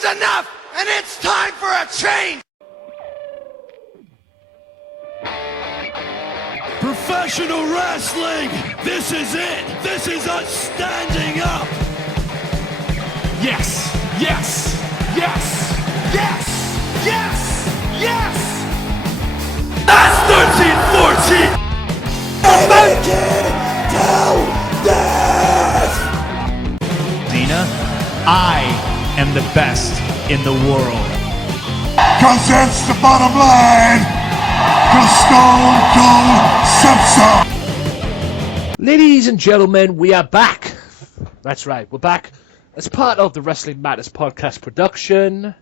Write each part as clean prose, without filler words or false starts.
is enough, and it's time for a change! Professional wrestling! This is it! This is us standing up! Yes! Yes! Yes! Yes! Yes! Yes! That's 13-14! Cena, I am the best in the world. Cause that's the bottom line. Cause Stone Cold said so. Ladies and gentlemen, we are back. That's right, we're back as part of the Wrestling Matters podcast production.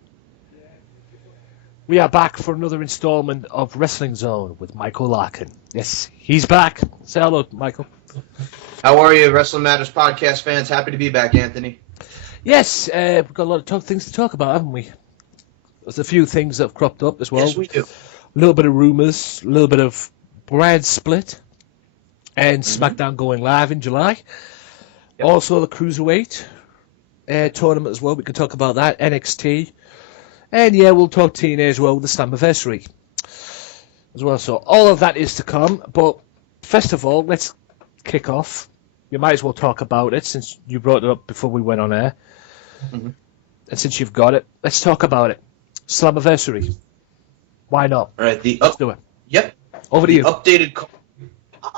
We are back for another installment of Wrestling Zone with Michael Larkin. Yes, he's back. Say hello, Michael. How are you, Wrestling Matters podcast fans? Happy to be back, Anthony. Yes, we've got a lot of things to talk about, haven't we? There's a few things that have cropped up as well. Yes, we do. A little bit of rumours, a little bit of brand split, and SmackDown going live in July. Yep. Also, the Cruiserweight tournament as well. We can talk about that. NXT. And yeah, we'll talk TNA as well with the Slammiversary as well. So all of that is to come. But first of all, let's kick off. You might as well talk about it since you brought it up before we went on air. Mm-hmm. And since you've got it, let's talk about it. Slammiversary. Why not? All right, let's do it. Yep. Over to you. Updated.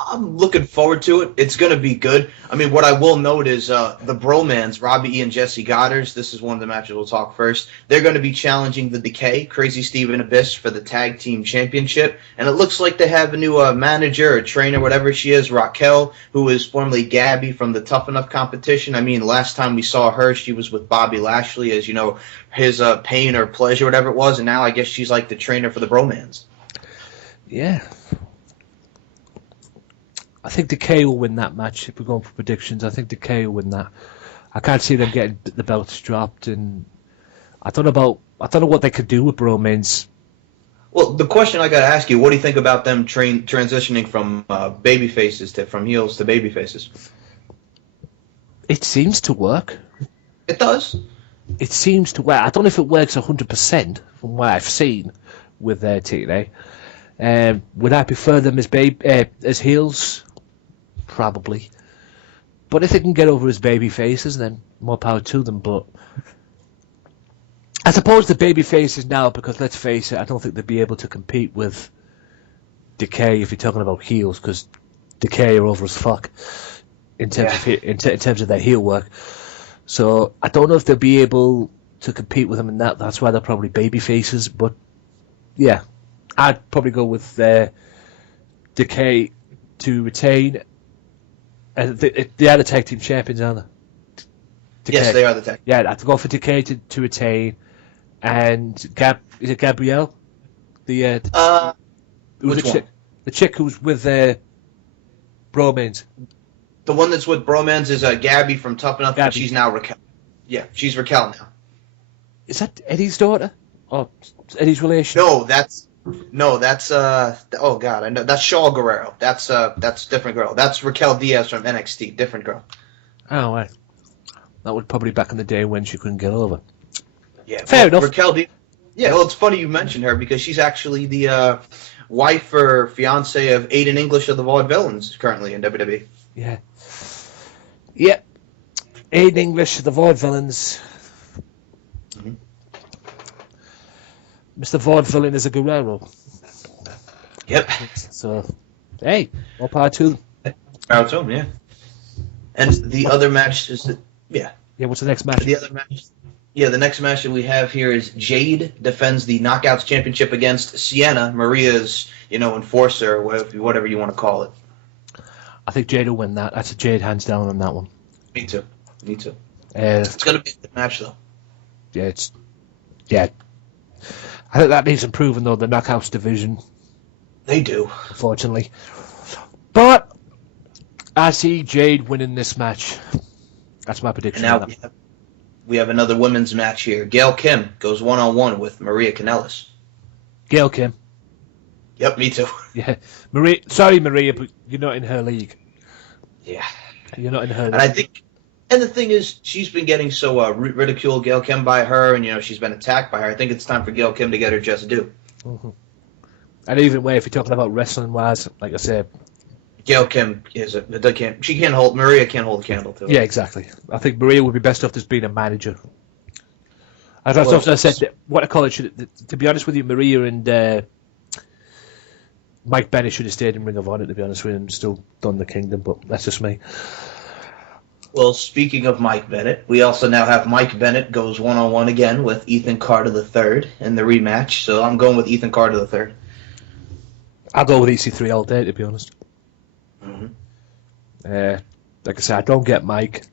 I'm looking forward to it. It's going to be good. I mean, what I will note is the Bromans, Robbie E and Jesse Goddard. This is one of the matches we'll talk first. They're going to be challenging the Decay, Crazy Steve and Abyss, for the Tag Team Championship. And it looks like they have a new manager or trainer, whatever she is, Raquel, who is formerly Gabby from the Tough Enough competition. I mean, last time we saw her, she was with Bobby Lashley as, you know, his pain or pleasure, whatever it was. And now I guess she's like the trainer for the Bromans. Yeah. I think Decay will win that match. If we're going for predictions, I think Decay will win that. I can't see them getting the belts dropped, and I don't know what they could do with Bromans. Well, the question I got to ask you: what do you think about them transitioning from baby faces from heels to baby faces? It seems to work. It does. It seems to work. I don't know if it works 100% from what I've seen with TNA. Would I prefer them as heels? Probably. But if they can get over as baby faces, then more power to them. But I suppose the baby faces now, because let's face it, I don't think they'd be able to compete with Decay if you're talking about heels, because Decay are over as fuck in terms of their heel work. So I don't know if they'll be able to compete with them in that. That's why they're probably baby faces. But yeah, I'd probably go with Decay to retain. They are the tag team champions, aren't they? Decay. Yes, they are the tag. Yeah, I'd have to go for Decay to retain. And is it Gabrielle? Which one? The chick who's with Bromans. The one that's with Bromans is Gabby from Tough Enough, but she's now Raquel. Yeah, she's Raquel now. Is that Eddie's daughter? Or Eddie's relation? No, that's oh god, I know that's Shaw Guerrero. That's a different girl. That's Raquel Diaz from NXT, different girl. Oh, right. That was probably back in the day when she couldn't get over. Yeah, fair enough. Raquel Diaz. Yeah, well, it's funny you mentioned her because she's actually the wife or fiance of Aiden English of the Vaudevillains currently in WWE. Yeah. Yep. Aiden English of the Vaudevillains. Mm-hmm. Mr. Vaudevillain is a Guerrero. Yep. So, hey, more power to them. Power to them, yeah. And the other match is Yeah, what's the next match? The other match. Yeah, the next match that we have here is Jade defends the Knockouts Championship against Sienna, Maria's, enforcer, or whatever you want to call it. I think Jade will win that. That's a Jade hands down on that one. Me too. It's going to be a good match, though. Yeah, I think that needs improving, though, the Knockouts division. They do. Unfortunately. But I see Jade winning this match. That's my prediction. And now we have another women's match here. Gail Kim goes one-on-one with Maria Kanellis. Gail Kim. Yep, me too. Yeah. Maria, sorry, Maria, but you're not in her league. Yeah. You're not in her league. And I think And the thing is, she's been getting so ridiculed, Gail Kim, by her, and she's been attacked by her. I think it's time for Gail Kim to get her just due. Mm-hmm. And even way, if you're talking about wrestling wise, like I said, Gail Kim Maria can't hold a candle to it. Yeah, exactly. I think Maria would be best off as being a manager. As I said, what I call it, to be honest with you, Maria and Mike Bennett should have stayed in Ring of Honor, to be honest with him, still done the Kingdom, but that's just me. Well, speaking of Mike Bennett, we also now have Mike Bennett goes one-on-one again with Ethan Carter III in the rematch, so I'm going with Ethan Carter III. I'll go with EC3 all day, to be honest. Mm-hmm. Like I said, I don't get Mike.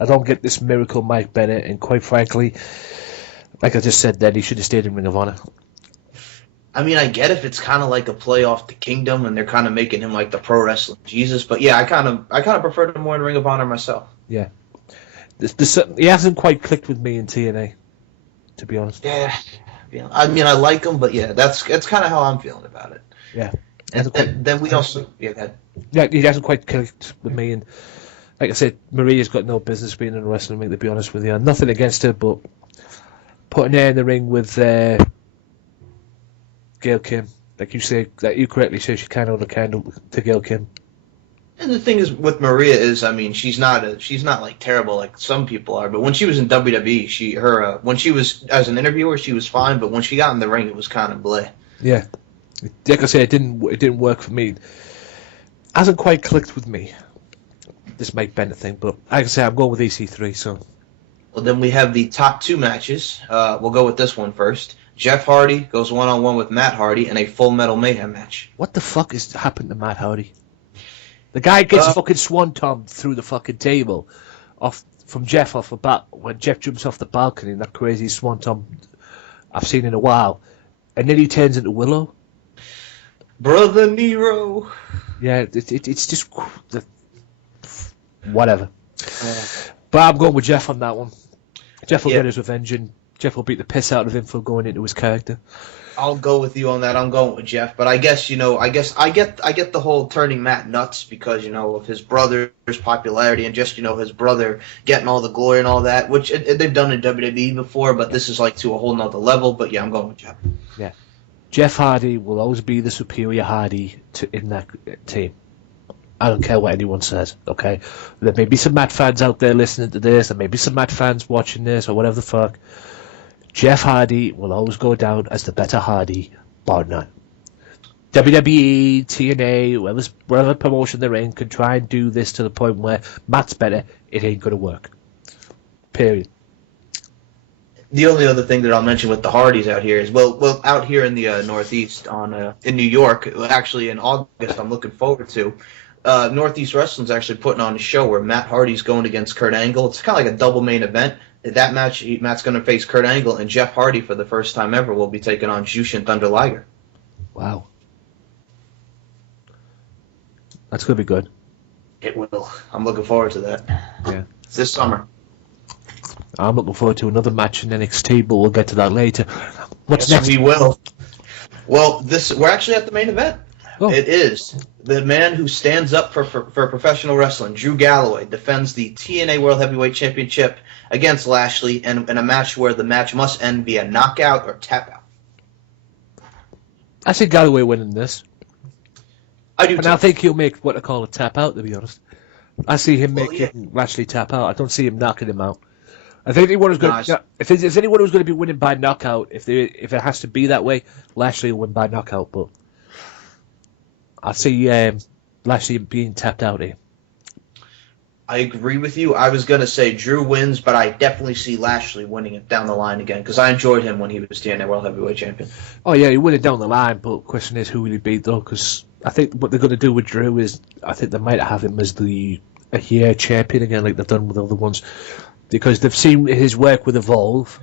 I don't get this miracle Mike Bennett, and quite frankly, like I just said then, he should have stayed in Ring of Honor. I mean, I get if it's kind of like a play off the Kingdom, and they're kind of making him like the pro wrestling Jesus. But yeah, I kind of prefer him more in Ring of Honor myself. Yeah, he hasn't quite clicked with me in TNA, to be honest. Yeah. I mean, I like him, but yeah, that's kind of how I'm feeling about it. Yeah. And then we also go ahead. Yeah, he hasn't quite clicked with me, and like I said, Maria's got no business being in a wrestling ring, to be honest with you. Nothing against her, but putting her in the ring with Gail Kim, like you correctly say, she can't hold a candle to Gail Kim. And the thing is with Maria is, I mean, she's not like terrible like some people are, but when she was in WWE, when she was as an interviewer, she was fine, but when she got in the ring, it was kind of bleh. Yeah, like I say, it didn't work for me. Hasn't quite clicked with me, this Mike Bennett thing, but like I say, I'm going with EC3. So, well, then we have the top two matches. We'll go with this one first. Jeff Hardy goes one-on-one with Matt Hardy in a Full Metal Mayhem match. What the fuck is happened to Matt Hardy? The guy gets fucking swanton through the fucking table, from Jeff when Jeff jumps off the balcony, and that crazy swanton I've seen in a while, and then he turns into Willow. Brother Nero. Yeah, it's just whatever. But I'm going with Jeff on that one. Jeff will get his revenge, and Jeff will beat the piss out of him for going into his character. I'll go with you on that. I'm going with Jeff, but I guess I get the whole turning Matt nuts because of his brother's popularity and just his brother getting all the glory and all that, which they've done in WWE before, but this is like to a whole nother level. But yeah, I'm going with Jeff. Yeah, Jeff Hardy will always be the superior Hardy in that team. I don't care what anyone says. Okay, there may be some Matt fans out there listening to this, there may be some Matt fans watching this or whatever the fuck. Jeff Hardy will always go down as the better Hardy, bar none. WWE, TNA, whatever promotion they're in, can try and do this to the point where Matt's better, it ain't going to work. Period. The only other thing that I'll mention with the Hardys out here is, well, out here in the Northeast, in New York, actually in August, I'm looking forward to. Northeast Wrestling's actually putting on a show where Matt Hardy's going against Kurt Angle. It's kind of like a double main event. That match, Matt's going to face Kurt Angle, and Jeff Hardy, for the first time ever, will be taking on Jushin Thunder Liger. Wow. That's going to be good. It will. I'm looking forward to that. Yeah. It's this summer. I'm looking forward to another match in NXT, but we'll get to that later. What's next? We will. Well, we're actually at the main event. Oh. It is the man who stands up for professional wrestling, Drew Galloway, defends the TNA World Heavyweight Championship against Lashley in a match where the match must end via knockout or tap out. I see Galloway winning this. I do, and too. I think he'll make what I call a tap out, to be honest. I see him making Lashley tap out. I don't see him knocking him out. I think anyone who's going if there's anyone who's going to be winning by knockout, if it has to be that way, Lashley will win by knockout. But I see Lashley being tapped out here. I agree with you. I was going to say Drew wins, but I definitely see Lashley winning it down the line again because I enjoyed him when he was TNA World Heavyweight Champion. Oh, yeah, he win it down the line, but the question is who will he beat, though? Because I think what they're going to do with Drew is I think they might have him as a year champion again, like they've done with other ones. Because they've seen his work with Evolve.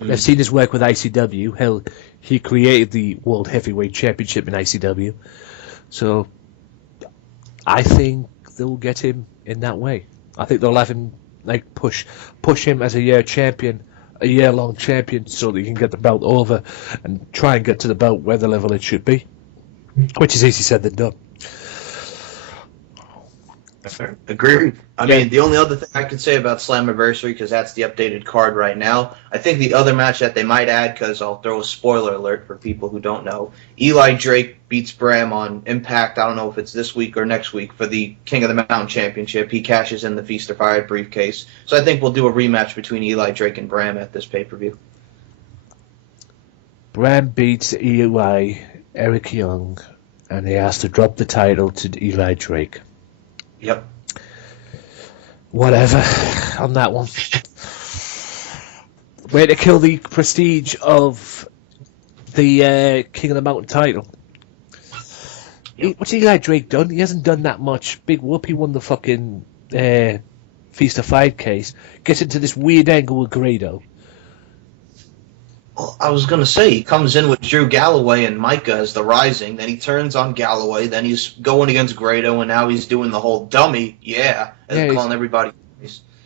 They've seen his work with ICW. Hell, he created the World Heavyweight Championship in ICW. So I think they'll get him in that way. I think they'll have him push him as a year-long champion, so that he can get the belt over and try and get to the belt where the level it should be, which is easy said than done. Agreed. I mean, the only other thing I could say about Slammiversary, because that's the updated card right now, I think the other match that they might add, because I'll throw a spoiler alert for people who don't know, Eli Drake beats Bram on Impact, I don't know if it's this week or next week, for the King of the Mountain Championship. He cashes in the Feast or Fire briefcase. So I think we'll do a rematch between Eli Drake and Bram at this pay-per-view. Bram beats Eli, Eric Young, and he has to drop the title to Eli Drake. Yep. Whatever on that one. Way to kill the prestige of the King of the Mountain title. What's Eli Drake done? He hasn't done that much. Big Whoop, he won the fucking Feast of Five case. Gets into this weird angle with Grado. Well, I was going to say, he comes in with Drew Galloway and Micah as the Rising, then he turns on Galloway, then he's going against Grado, and now he's doing the whole dummy, and calling everybody.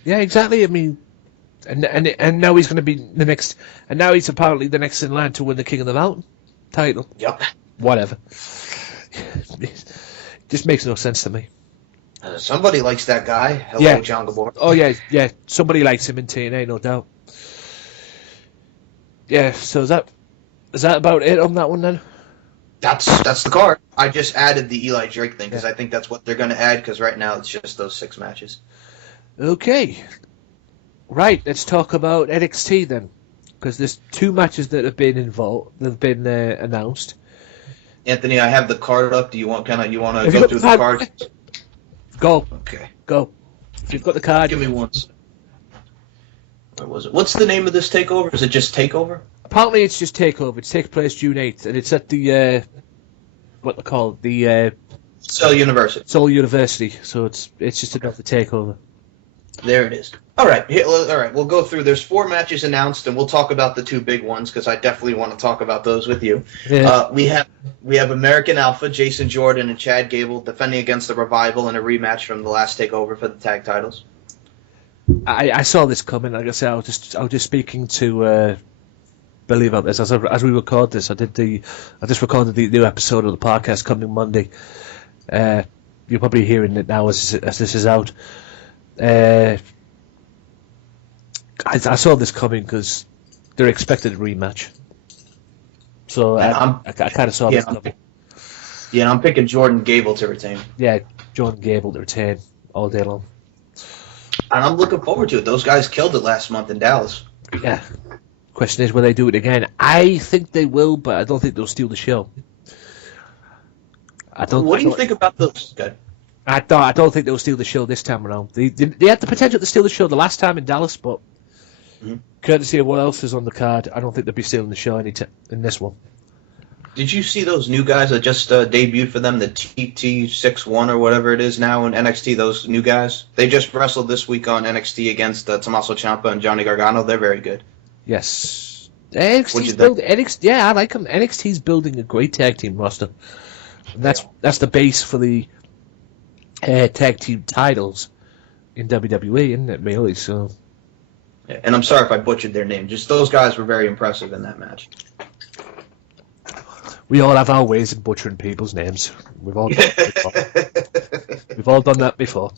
Yeah, exactly. I mean, and now he's going to be the next, and now he's apparently the next in line to win the King of the Mountain title. Yep. Whatever. Just makes no sense to me. Somebody likes that guy. Hello, John Gabor. Oh, yeah. Somebody likes him in TNA, no doubt. Yeah, so is that about it on that one then? That's the card. I just added the Eli Drake thing because I think that's what they're going to add, because right now it's just those 6 matches. Okay. Right, let's talk about NXT then, because there's 2 matches that have been announced. Anthony, I have the card up. Do you want to Have go through the card? Go. Okay. Go. If you've got the card. Give me one. Where was it? What's the name of this takeover? Is it just Takeover? Apparently it's just Takeover. It takes place June 8th, and it's at the, what they call it, the... Seoul University. Seoul University, so it's just another Takeover. There it is. All right, we'll go through. There's 4 matches announced, and we'll talk about the 2 big ones, because I definitely want to talk about those with you. Yeah. We have American Alpha, Jason Jordan and Chad Gable defending against the Revival in a rematch from the last Takeover for the tag titles. I saw this coming. Like I said, I was just speaking to Billy about this as we record this. I just recorded the new episode of the podcast coming Monday. You're probably hearing it now as this is out. I saw this coming because they're expected a rematch. So I kind of saw this coming. Yeah, and I'm picking Jordan Gable to retain. Yeah, Jordan Gable to retain all day long. And I'm looking forward to it. Those guys killed it last month in Dallas. Yeah. Question is, will they do it again? I think they will, but I don't think they'll steal the show. What do you think about those? Good. I don't think they'll steal the show this time around. They had the potential to steal the show the last time in Dallas, but courtesy of what else is on the card, I don't think they'll be stealing the show in this one. Did you see those new guys that just debuted for them, the TT61 or whatever it is now in NXT, those new guys? They just wrestled this week on NXT against Tommaso Ciampa and Johnny Gargano. They're very good. Yes. Yeah, I like them. NXT's building a great tag team roster. And that's the base for the tag team titles in WWE, isn't it, really? So. Yeah, and I'm sorry if I butchered their name. Just those guys were very impressive in that match. We all have our ways of butchering people's names. We've all done that before.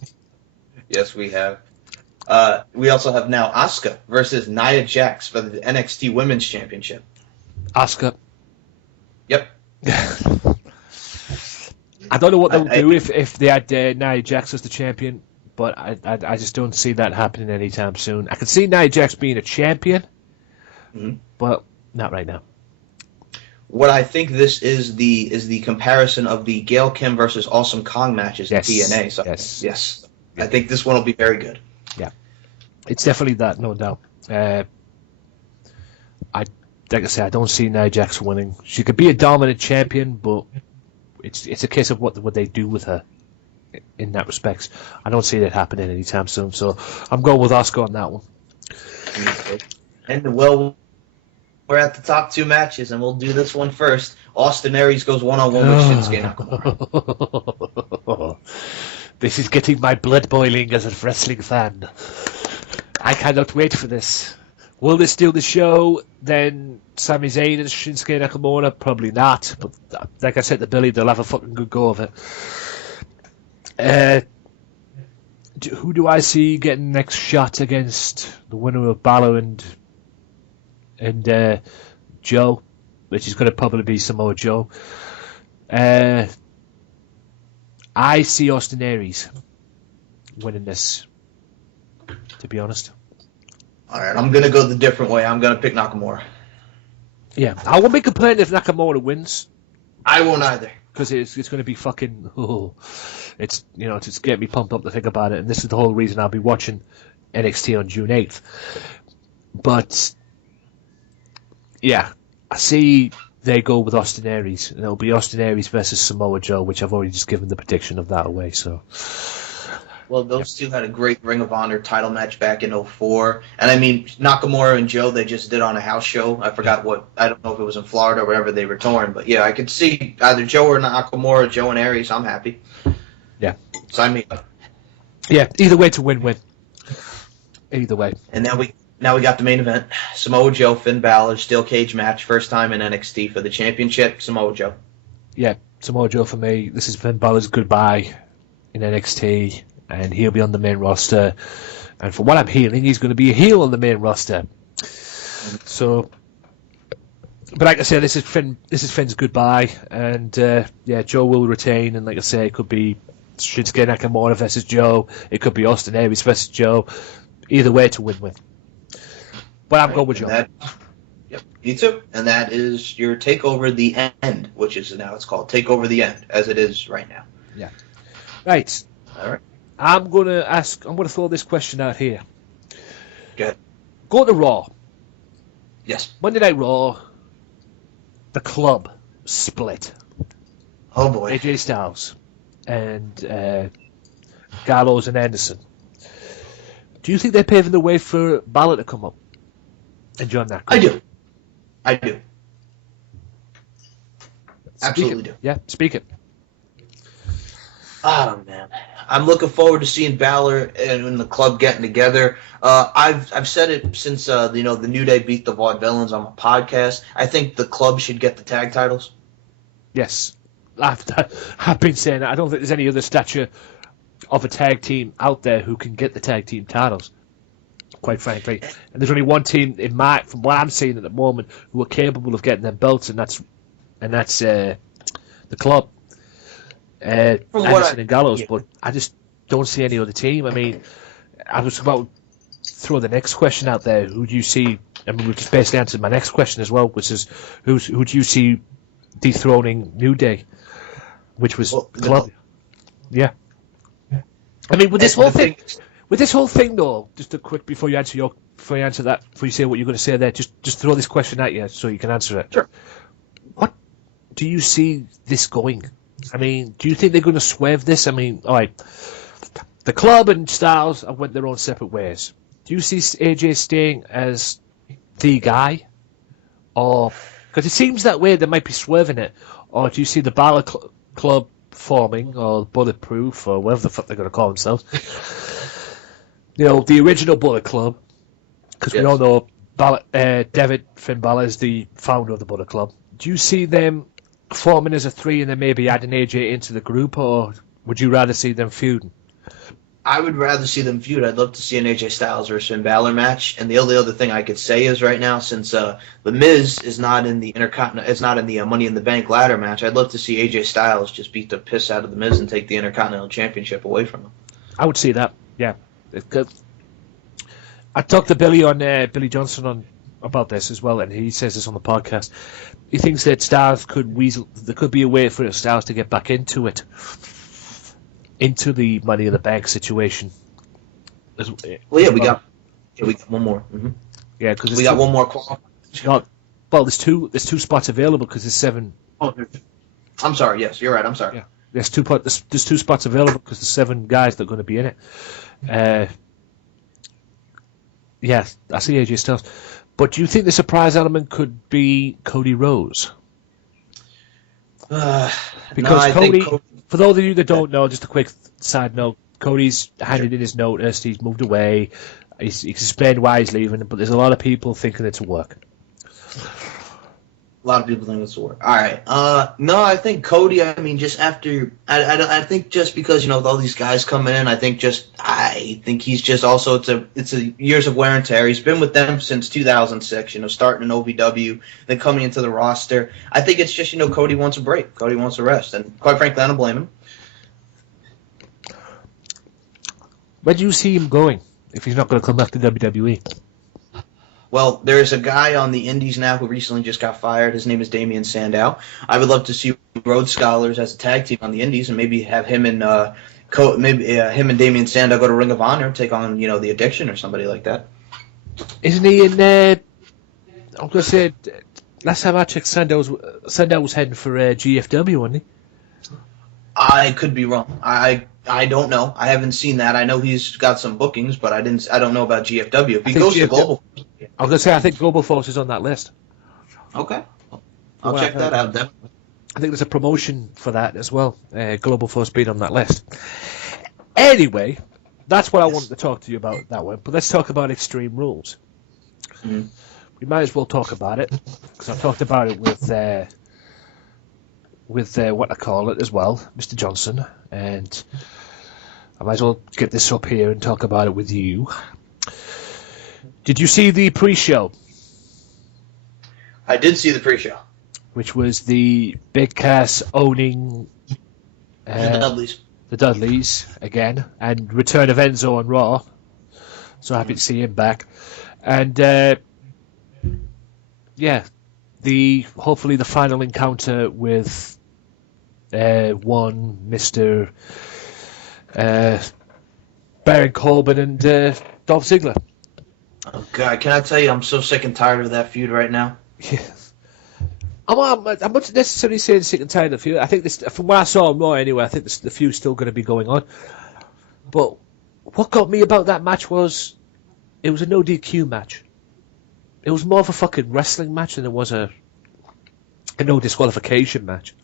Yes, we have. We also have now Asuka versus Nia Jax for the NXT Women's Championship. Asuka. Yep. I don't know what they'll do if they had Nia Jax as the champion, but I just don't see that happening anytime soon. I can see Nia Jax being a champion, but not right now. What I think this is the comparison of the Gail Kim versus Awesome Kong matches in TNA. So yes. I think this one will be very good. Yeah, it's definitely that, no doubt. Like I say, I don't see Nia Jax winning. She could be a dominant champion, but it's a case of what they do with her in that respect. I don't see that happening anytime soon. So I'm going with Asuka on that one. And well, we're at the top 2 matches, and we'll do this one first. Austin Aries goes one-on-one with Shinsuke Nakamura. This is getting my blood boiling as a wrestling fan. I cannot wait for this. Will they steal the show? Then Sami Zayn and Shinsuke Nakamura? Probably not. But like I said to Billy, they'll have a fucking good go of it. who do I see getting next shot against the winner of Balor and Joe, which is going to probably be Samoa Joe. I see Austin Aries winning this, to be honest. All right, I'm going to go the different way. I'm going to pick Nakamura. Yeah, I won't be complaining if Nakamura wins. I won't either. Because it's going to be fucking... it's just get me pumped up to think about it, and this is the whole reason I'll be watching NXT on June 8th. But, yeah, I see they go with Austin Aries, and it'll be Austin Aries versus Samoa Joe, which I've already just given the prediction of that away, so... Well, those two had a great Ring of Honor title match back in 2004. And I mean, Nakamura and Joe, they just did on a house show. I forgot I don't know if it was in Florida or wherever they were touring. But yeah, I could see either Joe or Nakamura, Joe and Aries. I'm happy. Yeah. Sign me up. Yeah, either way to win-win. Either way. And now we got the main event. Samoa Joe, Finn Balor, steel cage match. First time in NXT for the championship. Samoa Joe. Yeah, Samoa Joe for me. This is Finn Balor's goodbye in NXT. And he'll be on the main roster. And from what I'm hearing, he's going to be a heel on the main roster. So, but like I say, this is Finn's goodbye. And yeah, Joe will retain. And like I say, it could be Shinsuke Nakamura versus Joe. It could be Austin Aries versus Joe. Either way to win-win. But I'm going with Joe. Yep, me too. And that is your Takeover the End, which is now it's called Takeover the End, as it is right now. Yeah. Right. All right. I'm going to throw this question out here. Go ahead. Go to Raw. Yes. Monday Night Raw, the club split. Oh, boy. AJ Styles and Gallows and Anderson. Do you think they're paving the way for Balor to come up and join that group? I do. Absolutely do. Yeah, speak it. Oh, man. I'm looking forward to seeing Balor and the club getting together. I've said it since the New Day beat the Vaudevillains on my podcast. I think the club should get the tag titles. Yes, I've been saying that. I don't think there's any other stature of a tag team out there who can get the tag team titles, quite frankly. And there's only one team from what I'm seeing at the moment, who are capable of getting them belts, and that's the club. Anderson and Gallows, but I just don't see any other team. I mean, I was about to throw the next question out there. Who do you see? I mean, we just basically answered my next question as well, which is who do you see dethroning New Day? Which was the club. Yeah. I mean, with this whole thing, though, just a quick before you say what you're going to say there, just throw this question at you so you can answer it. Sure. What do you see this going? I mean, do you think they're going to swerve this? I mean, all right, the club and Styles have went their own separate ways. Do you see AJ staying as the guy? Or, because it seems that way they might be swerving it. Or do you see the Balor club forming, or Bulletproof, or whatever the fuck they're going to call themselves? The original Bullet Club. Because we all know David Finn Balor is the founder of the Bullet Club. Do you see them forming as a three and then maybe adding AJ into the group, or would you rather see them feuding? I would rather see them feud. I'd love to see an AJ Styles versus Finn Balor match. And the only other thing I could say is right now, since The Miz is not in the Money in the Bank ladder match, I'd love to see AJ Styles just beat the piss out of The Miz and take the Intercontinental Championship away from him. I would see that. Yeah, I talked to Billy Johnson about this as well, and he says this on the podcast. He thinks that Styles there could be a way for Styles to get back into the Money in the Bank situation. Well, yeah, we got one more. Mm-hmm. Yeah, because we got one more call. Well, there's two spots available because there's 7. Oh, I'm sorry. Yes, you're right. I'm sorry. Yeah, there's 2 spots available because there's 7 guys that are going to be in it. Yeah, I see AJ Styles. But do you think the surprise element could be Cody Rhodes? Because Cody, for those of you that don't know, just a quick side note, Cody's handed in his notice, he's moved away, he's explained why he's leaving, but there's a lot of people thinking it's a work. A lot of people think it's a work. All right. No, I think Cody. I mean, just after, I think just because with all these guys coming in, I think he's just also it's a years of wear and tear. He's been with them since 2006. Starting in OVW, then coming into the roster. I think it's just Cody wants a break. Cody wants a rest, and quite frankly, I don't blame him. Where do you see him going if he's not going to come back to WWE? Well, there's a guy on the Indies now who recently just got fired. His name is Damian Sandow. I would love to see Rhodes Scholars as a tag team on the Indies, and maybe have him and him and Damian Sandow go to Ring of Honor, take on the Addiction or somebody like that. Isn't he in? I'm going to say last time I checked, Sandow was heading for GFW, wasn't he? I could be wrong. I don't know. I haven't seen that. I know he's got some bookings, but I don't know about GFW. If he goes to Global, I was going to say I think Global Force is on that list. Okay, I'll check that out then. I think there's a promotion for that as well. Global Force being on that list. Anyway, that's what I wanted to talk to you about that one. But let's talk about Extreme Rules. Mm-hmm. We might as well talk about it because I talked about it with what I call it as well, Mr. Johnson, and I might as well get this up here and talk about it with you. Did you see the pre-show? I did see the pre-show. Which was the Big Cass owning the Dudleys again, and return of Enzo on Raw. So happy to see him back. And hopefully the final encounter with one Mr. Baron Corbin and Dolph Ziggler. Oh God, can I tell you, I'm so sick and tired of that feud right now. Yeah. I'm not necessarily saying sick and tired of the feud. I think this, from what I saw on Raw anyway, I think the feud's still going to be going on. But what got me about that match was it was a no DQ match. It was more of a fucking wrestling match than it was a no disqualification match.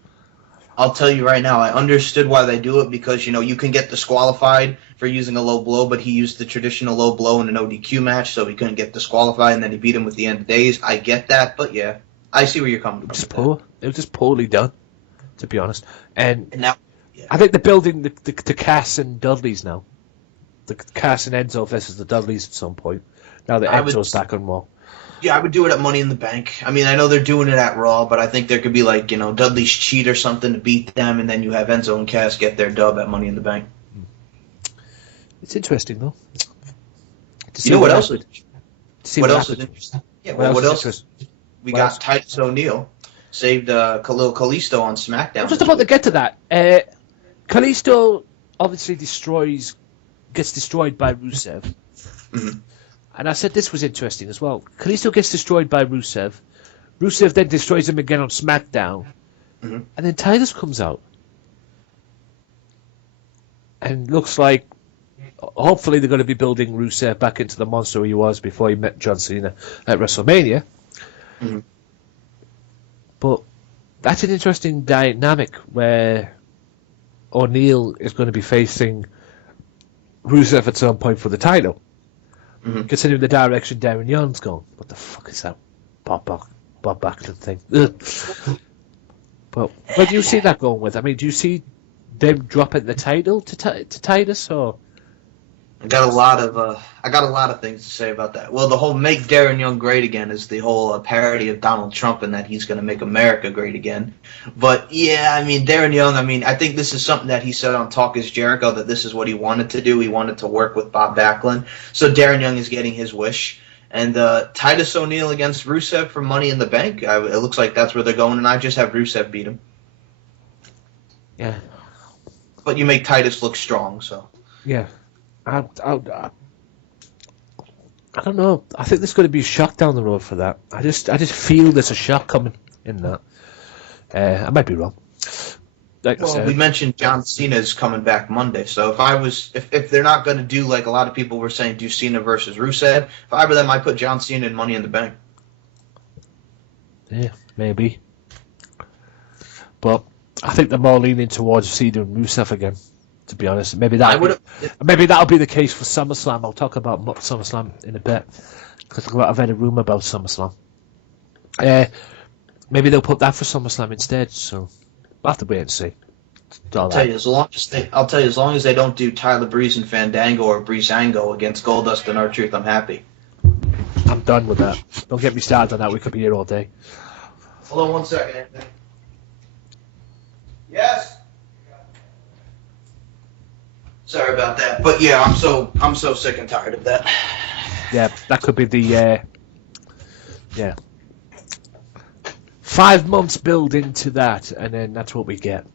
I'll tell you right now, I understood why they do it because, you can get disqualified for using a low blow, but he used the traditional low blow in an ODQ match, so he couldn't get disqualified, and then he beat him with the end of days. I get that, but yeah, I see where you're coming from. It was just poorly done, to be honest. And now, yeah. I think they're building the Cass and Dudleys now. The Cass and Enzo versus the Dudleys at some point. Now that Enzo's back on Raw. Yeah, I would do it at Money in the Bank. I mean, I know they're doing it at Raw, but I think there could be Dudley's cheat or something to beat them, and then you have Enzo and Cass get their dub at Money in the Bank. It's interesting, though. What else is interesting? Yeah, what else? We got Titus O'Neil saved Khalil Kalisto on SmackDown. I'm just about to get to that. Kalisto obviously gets destroyed by Rusev. Mm-hmm. And I said this was interesting as well. Kalisto gets destroyed by Rusev. Rusev then destroys him again on SmackDown. Mm-hmm. And then Titus comes out. And looks like, hopefully they're going to be building Rusev back into the monster he was before he met John Cena at WrestleMania. Mm-hmm. But that's an interesting dynamic where O'Neil is going to be facing Rusev at some point for the title. Mm-hmm. Considering the direction Darren Young's gone. What the fuck is that Bob Backlund thing? But where do you see that going with? I mean, do you see them dropping the title to Titus, or? I got a lot of things to say about that. Well, the whole "Make Darren Young Great Again" is the whole parody of Donald Trump, and that he's going to make America great again. But yeah, I mean, Darren Young. I mean, I think this is something that he said on Talk Is Jericho, that this is what he wanted to do. He wanted to work with Bob Backlund. So Darren Young is getting his wish. And Titus O'Neil against Rusev for Money in the Bank. It looks like that's where they're going, and I just have Rusev beat him. Yeah. But you make Titus look strong, so. Yeah. I don't know. I think there's going to be a shock down the road for that. I just feel there's a shock coming in that. I might be wrong. We mentioned John Cena's coming back Monday, so if they're not going to do like a lot of people were saying, do Cena versus Rusev, if I were them, I'd put John Cena in Money in the Bank. Yeah, maybe. But I think they're more leaning towards Cena and Rusev again. To be honest, maybe that'll be the case for SummerSlam. I'll talk about SummerSlam in a bit because I've had a rumor about SummerSlam. maybe they'll put that for SummerSlam instead. So we'll have to wait and see. I'll tell you, as long as they don't do Tyler Breeze and Fandango or Breezango against Goldust and R-Truth, I'm happy. I'm done with that. Don't get me started on that. We could be here all day. Hold on 1 second, Anthony. Yes. Sorry about that, but yeah, I'm so sick and tired of that. Yeah, that could be the 5 months build into that, and then that's what we get.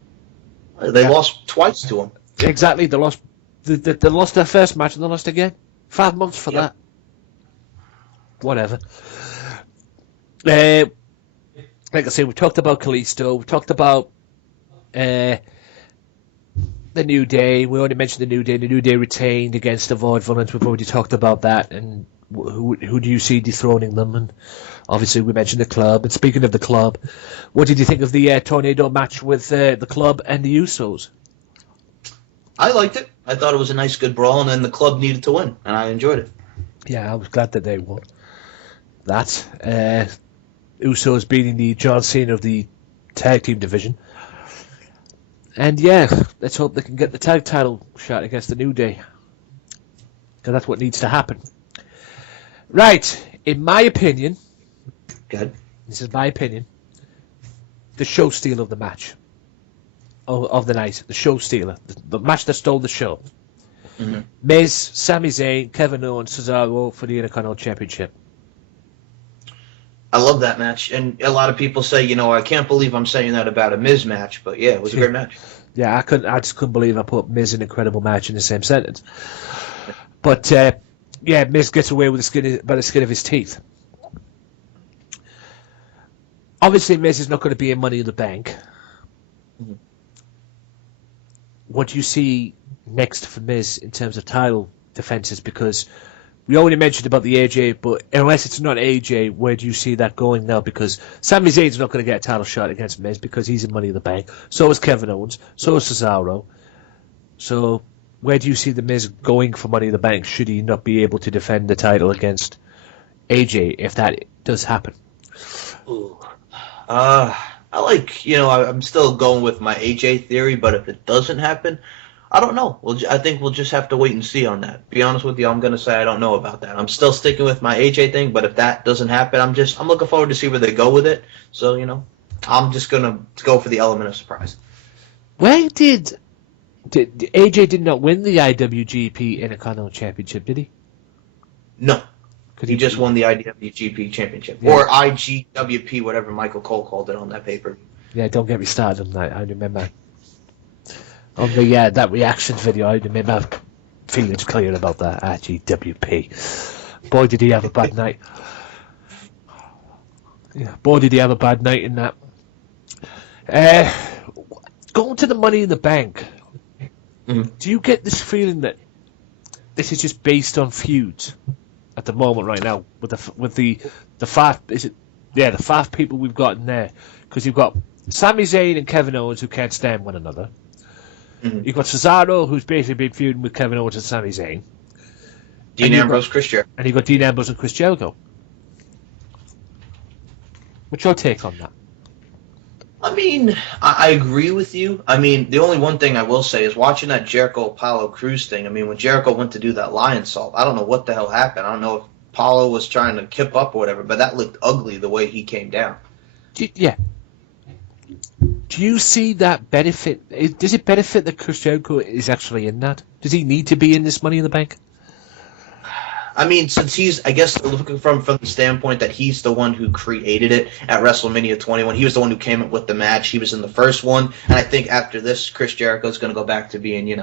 They lost twice to him. Exactly, they lost. They lost their first match and they lost again. 5 months for that. Whatever. Like I say, we've talked about Kalisto. We've talked about the New Day. We already mentioned the New Day. The New Day retained against the Vaudevillains. We've already talked about that. And who do you see dethroning them? And obviously, we mentioned the Club. And speaking of the Club, what did you think of the Tornado match with the Club and the Usos? I liked it. I thought it was a nice, good brawl, and then the Club needed to win, and I enjoyed it. Yeah, I was glad that they won. That Usos beating the John Cena of the tag team division. And yeah, let's hope they can get the tag title shot against the New Day. Because that's what needs to happen. Right, in my opinion, Good. this is my opinion, the show stealer of the match. Of the night, the show stealer. The match that stole the show. Mm-hmm. Miz, Sami Zayn, Kevin Owens, Cesaro for the Intercontinental Championship. I love that match, and a lot of people say, I can't believe I'm saying that about a Miz match, but yeah, it was a great match. Yeah, I just couldn't believe I put Miz and Incredible match in the same sentence. But yeah, Miz gets away with by the skin of his teeth. Obviously, Miz is not going to be in Money in the Bank. Mm-hmm. What do you see next for Miz in terms of title defenses? Because we already mentioned about the AJ, but unless it's not AJ, where do you see that going now? Because Sami Zayn's not going to get a title shot against Miz because he's in Money in the Bank. So is Kevin Owens. So is Cesaro. So where do you see the Miz going for Money in the Bank should he not be able to defend the title against AJ if that does happen? Ooh. I'm still going with my AJ theory, but if it doesn't happen, I don't know. I think we'll just have to wait and see on that. Be honest with you, I'm going to say I don't know about that. I'm still sticking with my AJ thing, but if that doesn't happen, I'm looking forward to see where they go with it. So, I'm just going to go for the element of surprise. Where did AJ did not win the IWGP Intercontinental Championship, did he? No. He just won the IWGP Championship. Yeah. Or IGWP, whatever Michael Cole called it on that paper. Yeah, don't get me started on that. I remember on that reaction video, I remember feelings clear about that IGWP. Boy, did he have a bad night. Yeah, boy, did he have a bad night in that. Going to the Money in the Bank, do you get this feeling that this is just based on feuds at the moment right now with the five people we've got in there? Because you've got Sami Zayn and Kevin Owens who can't stand one another. Mm-hmm. You've got Cesaro who's basically been feuding with Kevin Owens and Sami Zayn. Dean Ambrose, Chris Jericho. And you've got Dean Ambrose and Chris Jericho. What's your take on that? I mean, I agree with you. I mean, the only one thing I will say is watching that Jericho-Apollo Crews thing. I mean, when Jericho went to do that lion salt, I don't know what the hell happened. I don't know if Apollo was trying to kip up or whatever, but that looked ugly the way he came down. Yeah. Do you see that benefit? Does it benefit that Chris Jericho is actually in that? Does he need to be in this Money in the Bank? I mean, since he's, I guess, looking from the standpoint that he's the one who created it at WrestleMania 21. He was the one who came up with the match. He was in the first one. And I think after this, Chris Jericho is going to go back to being,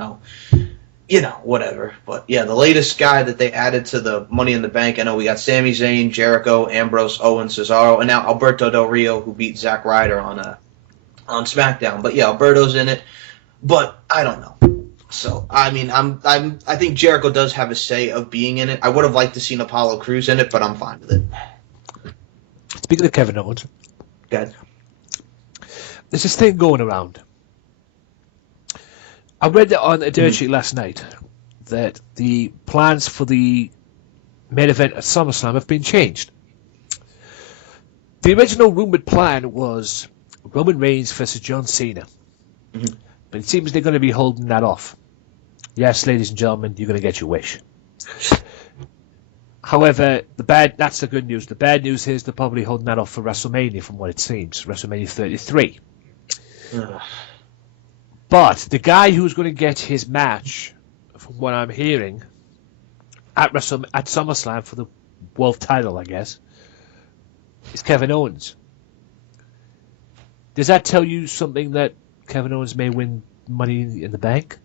whatever. But, yeah, the latest guy that they added to the Money in the Bank, I know we got Sami Zayn, Jericho, Ambrose, Owens, Cesaro, and now Alberto Del Rio, who beat Zack Ryder on SmackDown. But, yeah, Alberto's in it. But I don't know. So, I mean, I think Jericho does have a say of being in it. I would have liked to see Apollo Crews in it, but I'm fine with it. Speaking of Kevin Owens, good. There's this thing going around. I read it on a dirt sheet last night that the plans for the main event at SummerSlam have been changed. The original rumored plan was Roman Reigns versus John Cena. Mhm. But it seems they're going to be holding that off. Yes, ladies and gentlemen, you're going to get your wish. However, that's the good news. The bad news is they're probably holding that off for WrestleMania, from what it seems. WrestleMania 33. But the guy who's going to get his match, from what I'm hearing, at SummerSlam for the world title, I guess, is Kevin Owens. Does that tell you something that Kevin Owens may win Money in the Bank?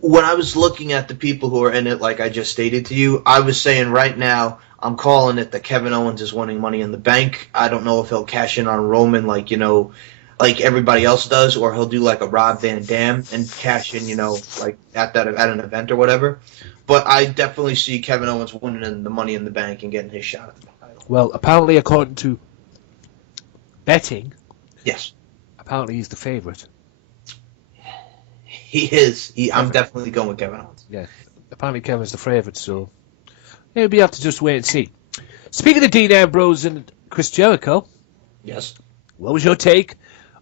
When I was looking at the people who are in it, like I just stated to you, I was saying right now, I'm calling it that Kevin Owens is winning Money in the Bank. I don't know if he'll cash in on Roman like everybody else does, or he'll do like a Rob Van Dam and cash in, like at an event or whatever. But I definitely see Kevin Owens winning the Money in the Bank and getting his shot at the title. Well, apparently, according to betting, Yes, apparently he's the favorite. he is. I'm definitely going with Kevin Owens. Yeah, apparently Kevin's the favorite, so maybe we have to just wait and see. Speaking of Dean Ambrose and Chris Jericho, Yes, what was your take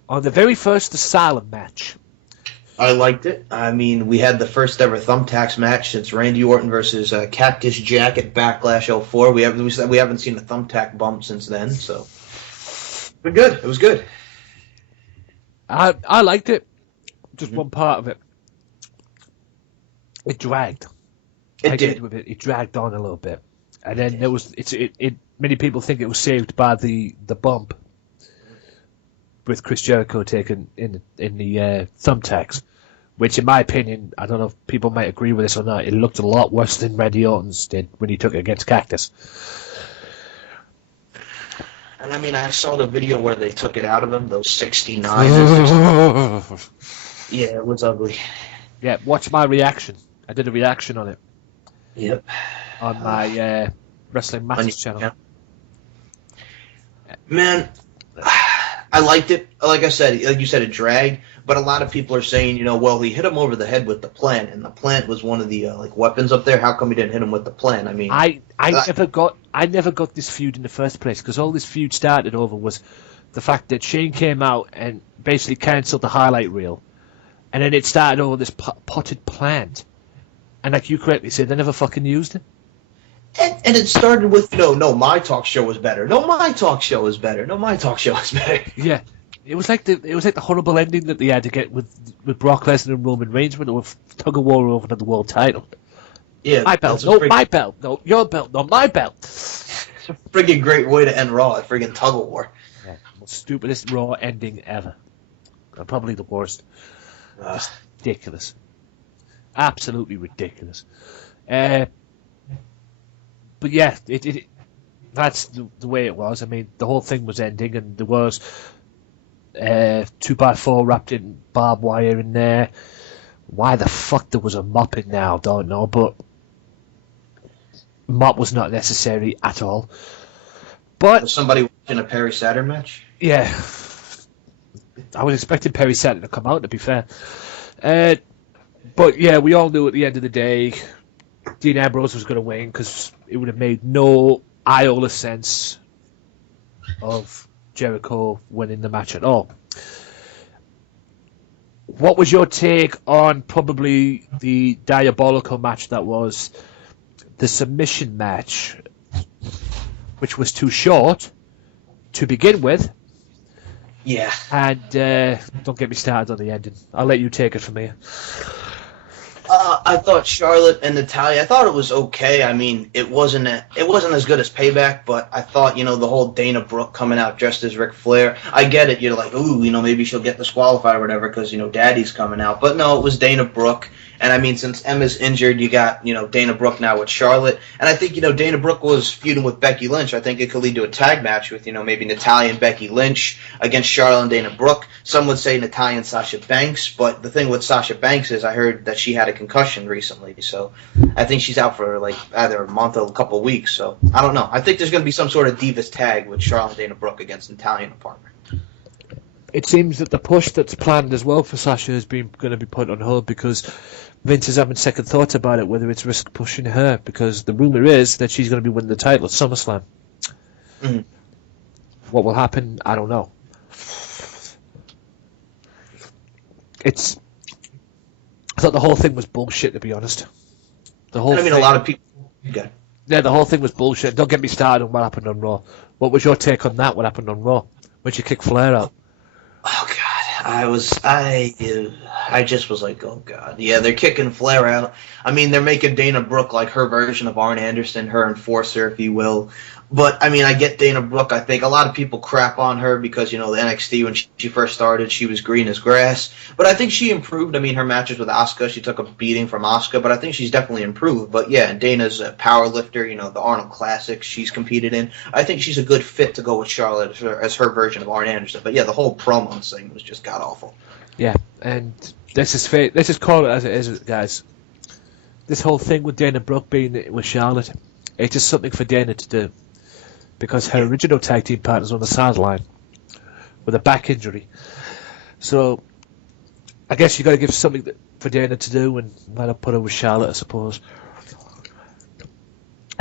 on the very first Asylum match? I liked it. I mean, we had the first ever thumbtacks match since Randy Orton versus Cactus Jack at Backlash 04. We haven't seen a thumbtack bump since then, so but good. It was good. I liked it. Just one part of it. It dragged. It did. With it. It dragged on a little bit, and then there was many people think it was saved by the bump with Chris Jericho taken in the thumbtacks, which in my opinion, I don't know if people might agree with this or not, it looked a lot worse than Randy Orton's did when he took it against Cactus. And I mean, I saw the video where they took it out of him, those 69. Yeah, it was ugly. Yeah, watch my reaction. I did a reaction on it Yep. on my Wrestling Masters channel. Yeah. Man, I liked it. Like I said, like you said, it dragged. But a lot of people are saying, well, he hit him over the head with the plant, and the plant was one of the weapons up there. How come he didn't hit him with the plant? I mean, I never got this feud in the first place, because all this feud started over was the fact that Shane came out and basically cancelled the highlight reel, and then it started over this potted plant, and like you correctly said, they never fucking used it. And it started with no, my talk show was better. No, my talk show is better. No, my talk show is better. Yeah. It was like the horrible ending that they had to get with Brock Lesnar and Roman Reigns when they were tug of war over the world title. Yeah, my belt, no, my belt, no, your belt, no, my belt. It's a friggin' great way to end Raw, a friggin' tug of war. Yeah, the stupidest Raw ending ever. Probably the worst. Just ridiculous. Absolutely ridiculous. But yeah, that's the way it was. I mean, the whole thing was ending, and there was 2x4 wrapped in barbed wire in there. Why the fuck there was a mop in there, I don't know, but mop was not necessary at all. But was somebody watching a Perry Saturn match? Yeah, I was expecting Perry Saturn to come out, to be fair. But yeah, we all knew at the end of the day Dean Ambrose was going to win, because it would have made no iota sense of Jericho winning the match at all. What was your take on probably the diabolical match that was the submission match, which was too short to begin with? Yeah. And don't get me started on the ending. I'll let you take it from here. I thought Charlotte and Natalya, I thought it was okay. I mean, it wasn't as good as Payback, but I thought, the whole Dana Brooke coming out dressed as Ric Flair, I get it. You're like, ooh, maybe she'll get disqualified or whatever because, Daddy's coming out. But no, it was Dana Brooke. And I mean, since Emma's injured, you got, Dana Brooke now with Charlotte. And I think, Dana Brooke was feuding with Becky Lynch. I think it could lead to a tag match with, maybe Natalya and Becky Lynch against Charlotte and Dana Brooke. Some would say Natalya and Sasha Banks. But the thing with Sasha Banks is I heard that she had a concussion recently. So I think she's out for like either a month or a couple of weeks. So I don't know. I think there's going to be some sort of Divas tag with Charlotte and Dana Brooke against Natalya and a partner. It seems that the push that's planned as well for Sasha is going to be put on hold because Vince is having second thoughts about it, whether it's risk pushing her, because the rumor is that she's going to be winning the title at SummerSlam. Mhm. What will happen, I don't know. I thought the whole thing was bullshit, to be honest. The whole And I mean, thing, a lot of people. Okay. yeah, the whole thing was bullshit. Don't get me started on what happened on Raw. What was your take on that? What happened on Raw? When she kicked Flair out? Oh God, I just was like, oh God, yeah, they're kicking Flair out. I mean, they're making Dana Brooke like her version of Arn Anderson, her enforcer, if you will. But I mean, I get Dana Brooke. I think a lot of people crap on her because the NXT when she first started, she was green as grass. But I think she improved. I mean, her matches with Asuka, she took a beating from Asuka, but I think she's definitely improved. But yeah, and Dana's a power lifter. The Arnold Classics she's competed in. I think she's a good fit to go with Charlotte as her version of Arn Anderson. But yeah, the whole promo thing was just god awful. Yeah, and let's just call it as it is, guys. This whole thing with Dana Brooke being with Charlotte, it's just something for Dana to do. Because her original tag team partner's on the sideline with a back injury. So, I guess you got to give something for Dana to do and might have put her with Charlotte, I suppose.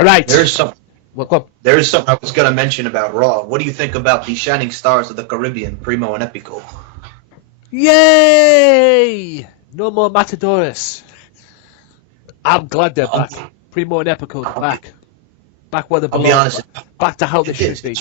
All right. There's something Well, I was going to mention about Raw. What do you think about the Shining Stars of the Caribbean, Primo and Epico? yay! No more Matadores. I'm glad they're back. Primo and Epico are back. Back where they belong. I'll be honest. Back to how they It should is. be.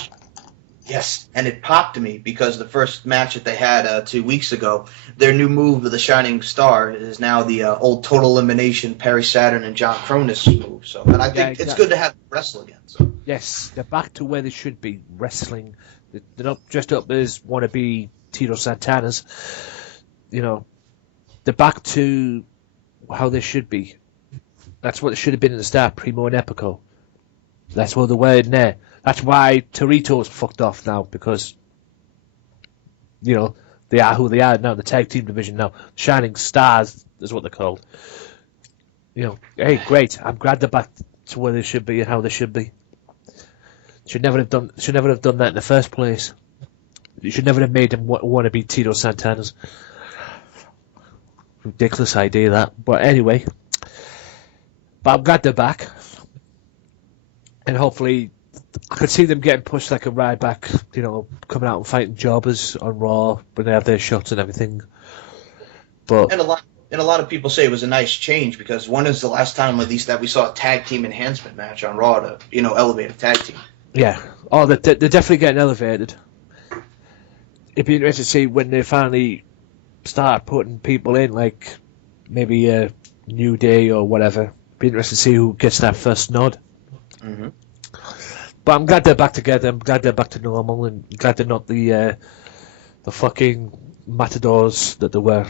Yes, and it popped me because the first match that they had 2 weeks ago, their new move of the Shining Star is now the old Total Elimination Perry Saturn and John Cronus move. So, and I think it's good to have them wrestle again. So. Yes, they're back to where they should be, wrestling. They're not dressed up as wannabe Tito Santana's. They're back to how they should be. That's what it should have been at the start, Primo and Epico. That's what they were in there. That's why Torito's fucked off now, because, they are who they are now, the tag team division now. Shining Stars is what they're called. Hey, great. I'm glad they're back to where they should be and how they should be. Should never have done that in the first place. You should never have made them want to be Tito Santana's. Ridiculous idea, that. But anyway. But I'm glad they're back. And hopefully, I could see them getting pushed like a ride back, coming out and fighting jobbers on Raw when they have their shots and everything. But And a lot of people say it was a nice change because when is the last time at least that we saw a tag team enhancement match on Raw to elevate a tag team? yeah, they're definitely getting elevated. It'd be interesting to see when they finally start putting people in, like maybe a New Day or whatever. Be interesting to see who gets that first nod. Mm-hmm. But I'm glad they're back together. I'm glad they're back to normal, and glad they're not the fucking matadors that they were.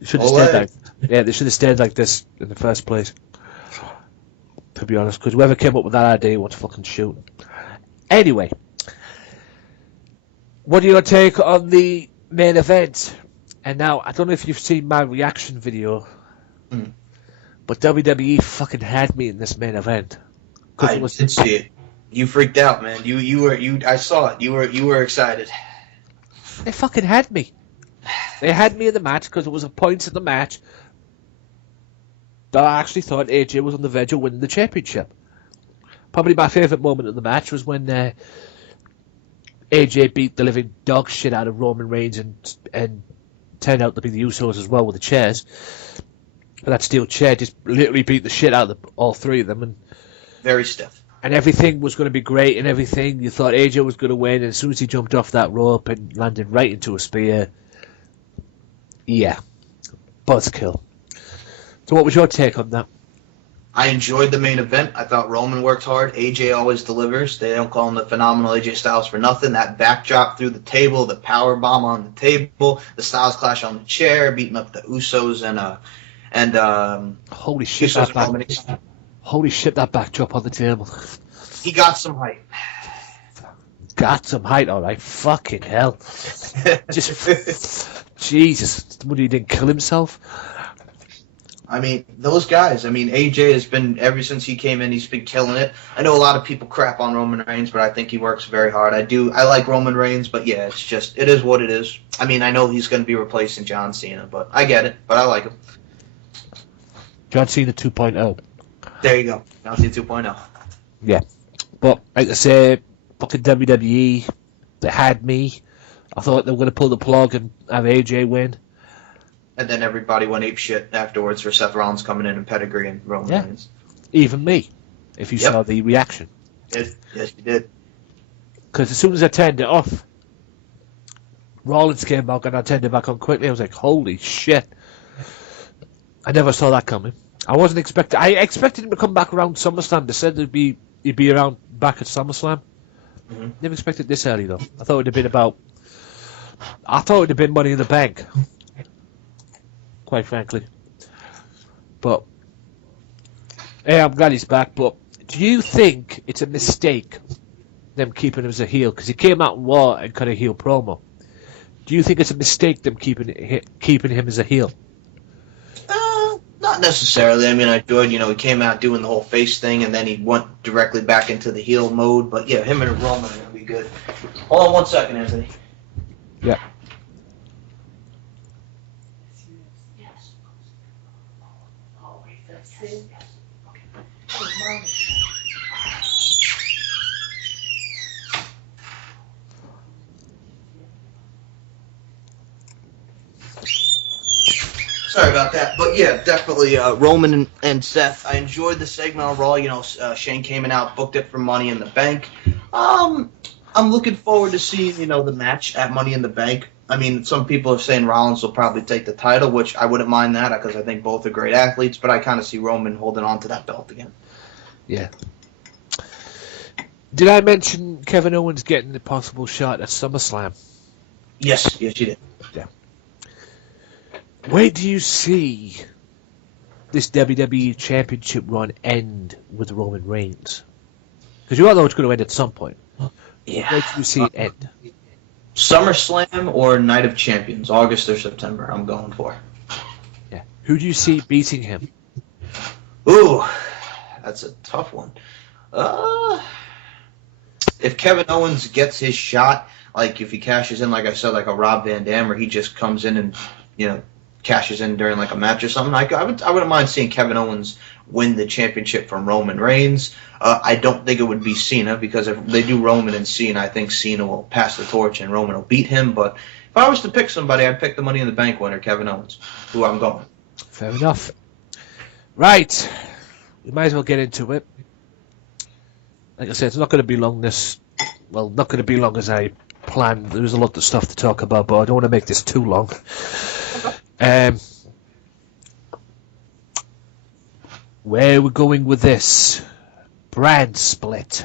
They should have stayed they should have stayed like this in the first place. To be honest, because whoever came up with that idea wants to fucking shoot. Anyway, what do you take on the main event? And now, I don't know if you've seen my reaction video, but WWE fucking had me in this main event. I did see it. You freaked out, man. I saw it. You were excited. They fucking had me. They had me in the match because it was a point in the match that I actually thought AJ was on the verge of winning the championship. Probably my favourite moment of the match was when AJ beat the living dog shit out of Roman Reigns and turned out to be the Usos as well with the chairs. But that steel chair just literally beat the shit out of all three of them. And very stiff. And everything was going to be great and everything. You thought AJ was going to win, and as soon as he jumped off that rope and landed right into a spear, yeah, buzzkill. So what was your take on that? I enjoyed the main event. I thought Roman worked hard. AJ always delivers. They don't call him the phenomenal AJ Styles for nothing. That backdrop through the table, the power bomb on the table, the Styles Clash on the chair, beating up the Usos and holy shit, Usos holy shit, that backdrop on the table. He got some height. Got some height, all right. Fucking hell. Just Jesus, wonder he didn't kill himself. I mean, those guys. I mean, AJ has been, ever since he came in, he's been killing it. I know a lot of people crap on Roman Reigns, but I think he works very hard. I like Roman Reigns, but yeah, it is what it is. I mean, I know he's going to be replacing John Cena, but I get it, but I like him. John Cena 2.0. There you go. John Cena 2.0. Yeah. But, like I say, fucking WWE. They had me. I thought they were going to pull the plug and have AJ win. And then everybody went apeshit afterwards for Seth Rollins coming in and pedigree and Roman Reigns. Even me, if you saw the reaction. Yes, you did. Because as soon as I turned it off, Rollins came back and I turned it back on quickly. I was like, holy shit. I never saw that coming. I expected him to come back around SummerSlam. They said he'd be around back at SummerSlam. Mm-hmm. Never expected this early though. I thought it'd have been Money in the Bank. Quite frankly. But yeah, I'm glad he's back, but do you think it's a mistake them keeping him as a heel? Because he came out in Raw and cut a heel promo. Do you think it's a mistake them keeping him as a heel? Not necessarily. I mean, I enjoyed, he came out doing the whole face thing, and then he went directly back into the heel mode. But yeah, him and Roman are going to be good. Hold on 1 second, Anthony. Yeah. Sorry about that, but yeah, definitely Roman and Seth. I enjoyed the segment on Raw. Shane came out, booked it for Money in the Bank. I'm looking forward to seeing the match at Money in the Bank. I mean, some people are saying Rollins will probably take the title, which I wouldn't mind that because I think both are great athletes. But I kind of see Roman holding on to that belt again. Yeah. Did I mention Kevin Owens getting the possible shot at SummerSlam? Yes, you did. Yeah. Where do you see this WWE Championship run end with Roman Reigns? Because you all know it's going to end at some point. Yeah. Where do you see it end? SummerSlam or Night of Champions, August or September, I'm going for. Yeah. Who do you see beating him? Ooh, that's a tough one. If Kevin Owens gets his shot, like if he cashes in, like I said, like a Rob Van Dam, or he just comes in and, cashes in during like a match or something, I wouldn't mind seeing Kevin Owens win the championship from Roman Reigns. I don't think it would be Cena, because if they do Roman and Cena, I think Cena will pass the torch and Roman will beat him. But if I was to pick somebody, I'd pick the Money in the Bank winner, Kevin Owens, who I'm going. Fair enough. Right. We might as well get into it. Like I said, it's not going to be long not going to be long as I planned. There's a lot of stuff to talk about, but I don't want to make this too long. Where we're going with this brand split.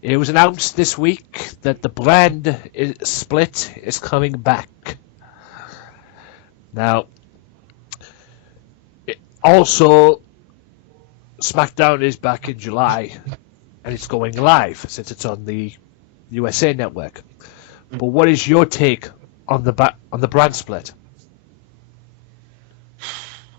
It was announced this week that the brand split is coming back. Now, also, SmackDown is back in July, and it's going live since it's on the USA Network. But what is your take on the brand split?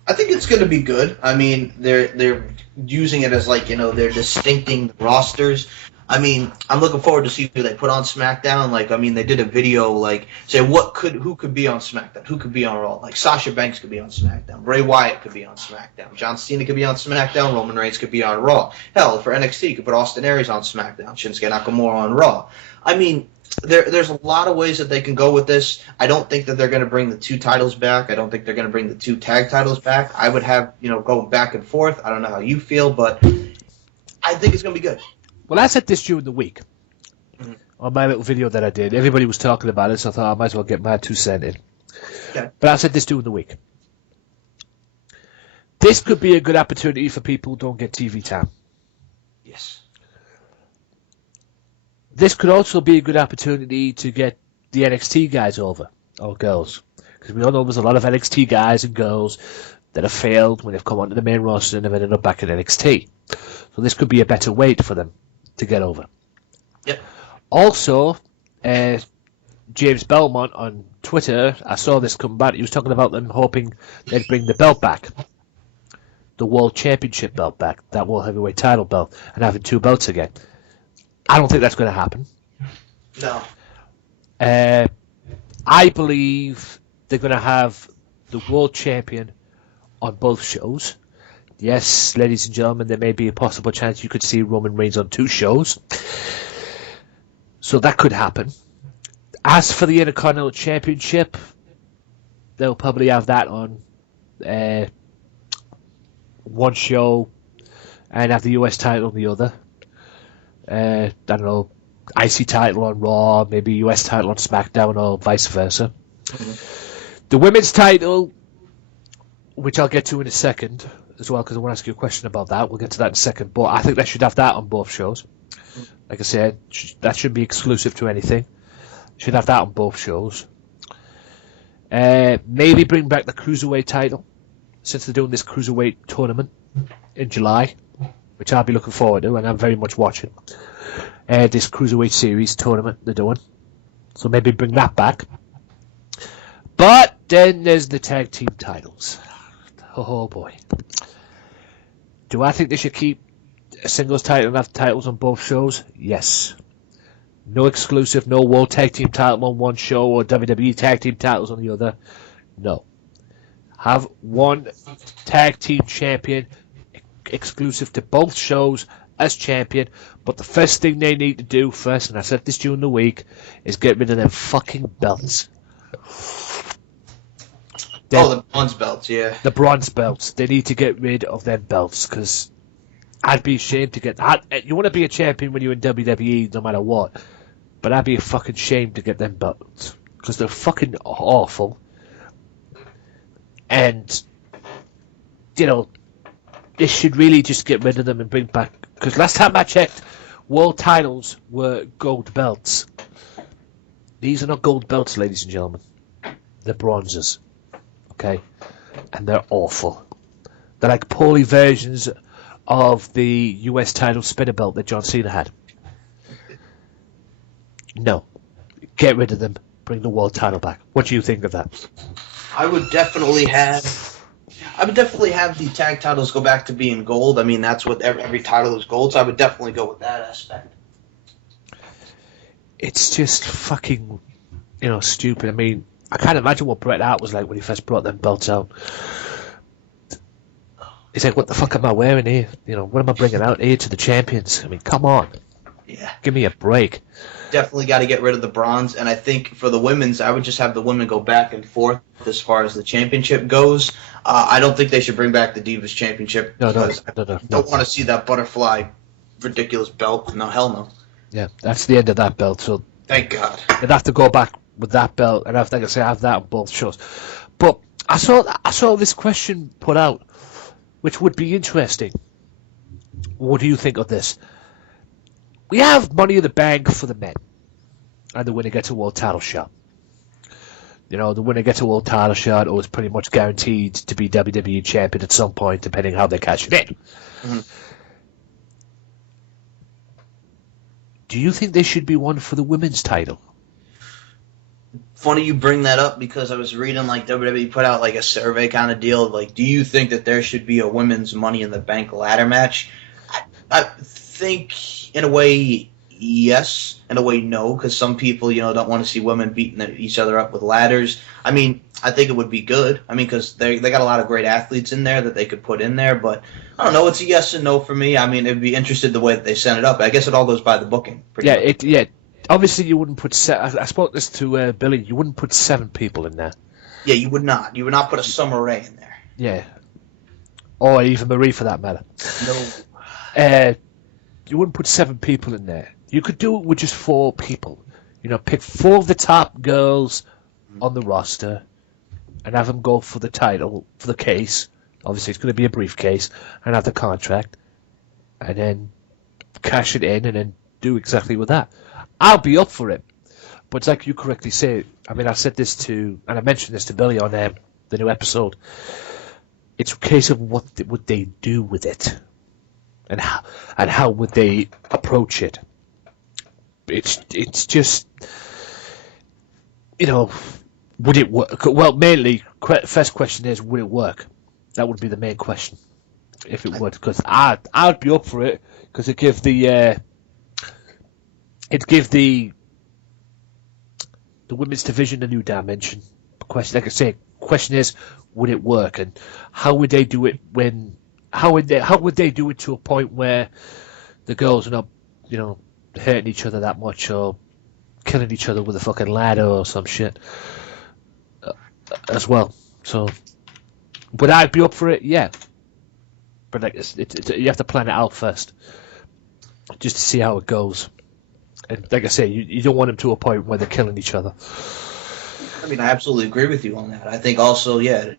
I think it's going to be good. I mean, they're using it as like, they're distincting the rosters. I mean, I'm looking forward to see who they put on SmackDown. Like, I mean, they did a video like say who could be on SmackDown, who could be on Raw. Like Sasha Banks could be on SmackDown, Bray Wyatt could be on SmackDown, John Cena could be on SmackDown, Roman Reigns could be on Raw. Hell, for NXT, you could put Austin Aries on SmackDown, Shinsuke Nakamura on Raw. I mean, there's a lot of ways that they can go with this. I don't think that they're going to bring the two titles back. I don't think they're going to bring the two tag titles back. I would have, go back and forth. I don't know how you feel, but I think it's going to be good. Well, I said this during the week on my little video that I did. Everybody was talking about it, so I thought I might as well get my 2 cents in. Okay. But I said this during the week. This could be a good opportunity for people who don't get TV time. Yes. This could also be a good opportunity to get the NXT guys over, or girls. Because we all know there's a lot of NXT guys and girls that have failed when they've come onto the main roster and have ended up back at NXT. So this could be a better way for them to get over. Yep. Also, James Belmont on Twitter, I saw this come back. He was talking about them hoping they'd bring the belt back. The World Championship belt back. That World Heavyweight title belt. And having 2 belts again. I don't think that's going to happen. No. I believe they're going to have the world champion on both shows. yes, ladies and gentlemen, there may be a possible chance you could see Roman Reigns on 2 shows. So that could happen. As for the Intercontinental Championship, they'll probably have that on 1 show and have the US title on the other. I don't know, IC title on Raw, maybe US title on SmackDown, or vice versa. Mm-hmm. The women's title, which I'll get to in a second as well, because I want to ask you a question about that. We'll get to that in a second, but I think they should have that on both shows. Like I said, that shouldn't be exclusive to anything. Should have that on both shows. Maybe bring back the Cruiserweight title, since they're doing this Cruiserweight tournament in July, which I'll be looking forward to, and I'm very much watching. This Cruiserweight Series tournament they're doing. So maybe bring that back. But then there's the tag team titles. Oh boy. Do I think they should keep a singles title and have titles on both shows? Yes. No exclusive, no World Tag Team title on one show or WWE Tag Team titles on the other. No. Have one tag team champion exclusive to both shows as champion, but the first thing they need to do first, and I said this during the week, is get rid of them fucking belts. The bronze belts, yeah. The bronze belts. They need to get rid of them belts, because I'd be ashamed to get... You want to be a champion when you're in WWE, no matter what, but I'd be a fucking shame to get them belts, because they're fucking awful. And, you know, they should really just get rid of them and bring back... Because last time I checked, world titles were gold belts. These are not gold belts, ladies and gentlemen. They're bronzes. Okay? And they're awful. They're like poorly versions of the US title spinner belt that John Cena had. No. Get rid of them. Bring the world title back. What do you think of that? I would definitely have the tag titles go back to being gold. I mean, that's what every title is gold, so I would definitely go with that aspect. It's just fucking, stupid. I mean, I can't imagine what Bret Hart was like when he first brought them belts out. He's like, what the fuck am I wearing here? What am I bringing out here to the champions? I mean, come on. Yeah. Give me a break. Definitely got to get rid of the bronze, and I think for the women's, I would just have the women go back and forth as far as the championship goes. I don't think they should bring back the Divas Championship. No. I don't want to see that butterfly ridiculous belt. No, hell no. Yeah, that's the end of that belt, so... Thank God. They'd have to go back with that belt, and like I say, have that on both shows. But I saw this question put out, which would be interesting. What do you think of this? We have Money in the Bank for the men, and the winner gets a world title shot. The winner gets a world title shot, or is pretty much guaranteed to be WWE champion at some point, depending how they cash it in. Mm-hmm. Do you think there should be one for the women's title? Funny you bring that up, because I was reading WWE put out a survey kind of deal. Do you think that there should be a women's Money in the Bank ladder match? I think in a way yes, in a way no, because some people don't want to see women beating each other up with ladders. I mean, I think it would be good. I mean, because they got a lot of great athletes in there that they could put in there, but I don't know. It's a yes and no for me. I mean, it'd be interested the way that they set it up. I guess it all goes by the booking. Yeah. Obviously, you wouldn't put... I spoke this to Billy. You wouldn't put 7 people in there. Yeah, you would not. You would not put a Summer Rae in there. Yeah. Or Eva Marie, for that matter. No. You wouldn't put 7 people in there. You could do it with just 4 people. Pick 4 of the top girls on the roster and have them go for the title, for the case. Obviously, it's going to be a briefcase, and have the contract. And then cash it in and then do exactly with that. I'll be up for it. But it's like you correctly say. I mean, I said this and I mentioned this to Billy on the new episode. It's a case of what would they do with it, and how would they approach it. It's just, would it work? Well, mainly, first question is, would it work? That would be the main question, if it would, because I'd be up for it, because it'd give the women's division a new dimension. Question, like I say, question is, would it work, and how would they do it when how would they do it to a point where the girls are not, hurting each other that much or killing each other with a fucking ladder or some shit as well. So, would I be up for it? Yeah. But like, you have to plan it out first, just to see how it goes. And like I say, you don't want them to a point where they're killing each other. I mean, I absolutely agree with you on that. I think also, yeah,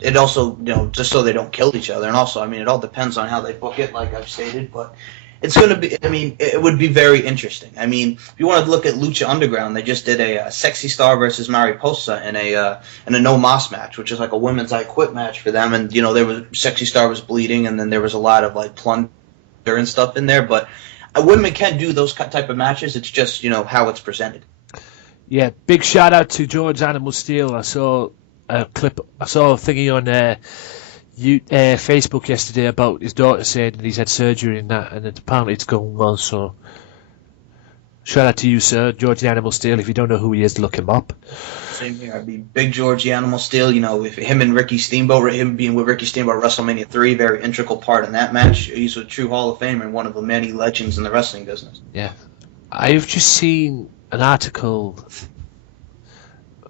it also, just so they don't kill each other. And also, I mean, it all depends on how they book it, like I've stated. But it's going to be, I mean, it would be very interesting. I mean, if you want to look at Lucha Underground, they just did a Sexy Star versus Mariposa in a No Mas match, which is like a women's I Quit match for them. And, there was Sexy Star was bleeding, and then there was a lot of like plunder and stuff in there. But women can do those type of matches. It's just, how it's presented. Yeah, big shout out to George Animal Steel. I saw a thingy on Facebook yesterday about his daughter saying that he's had surgery and that, and apparently it's going well. So, shout out to you, sir, George the Animal Steel. If you don't know who he is, look him up. Same here. I'd be big George the Animal Steel. With him and Ricky Steamboat, him being with Ricky Steamboat at WrestleMania 3, very integral part in that match. He's a true Hall of Famer and one of the many legends in the wrestling business. Yeah, I've just seen an article.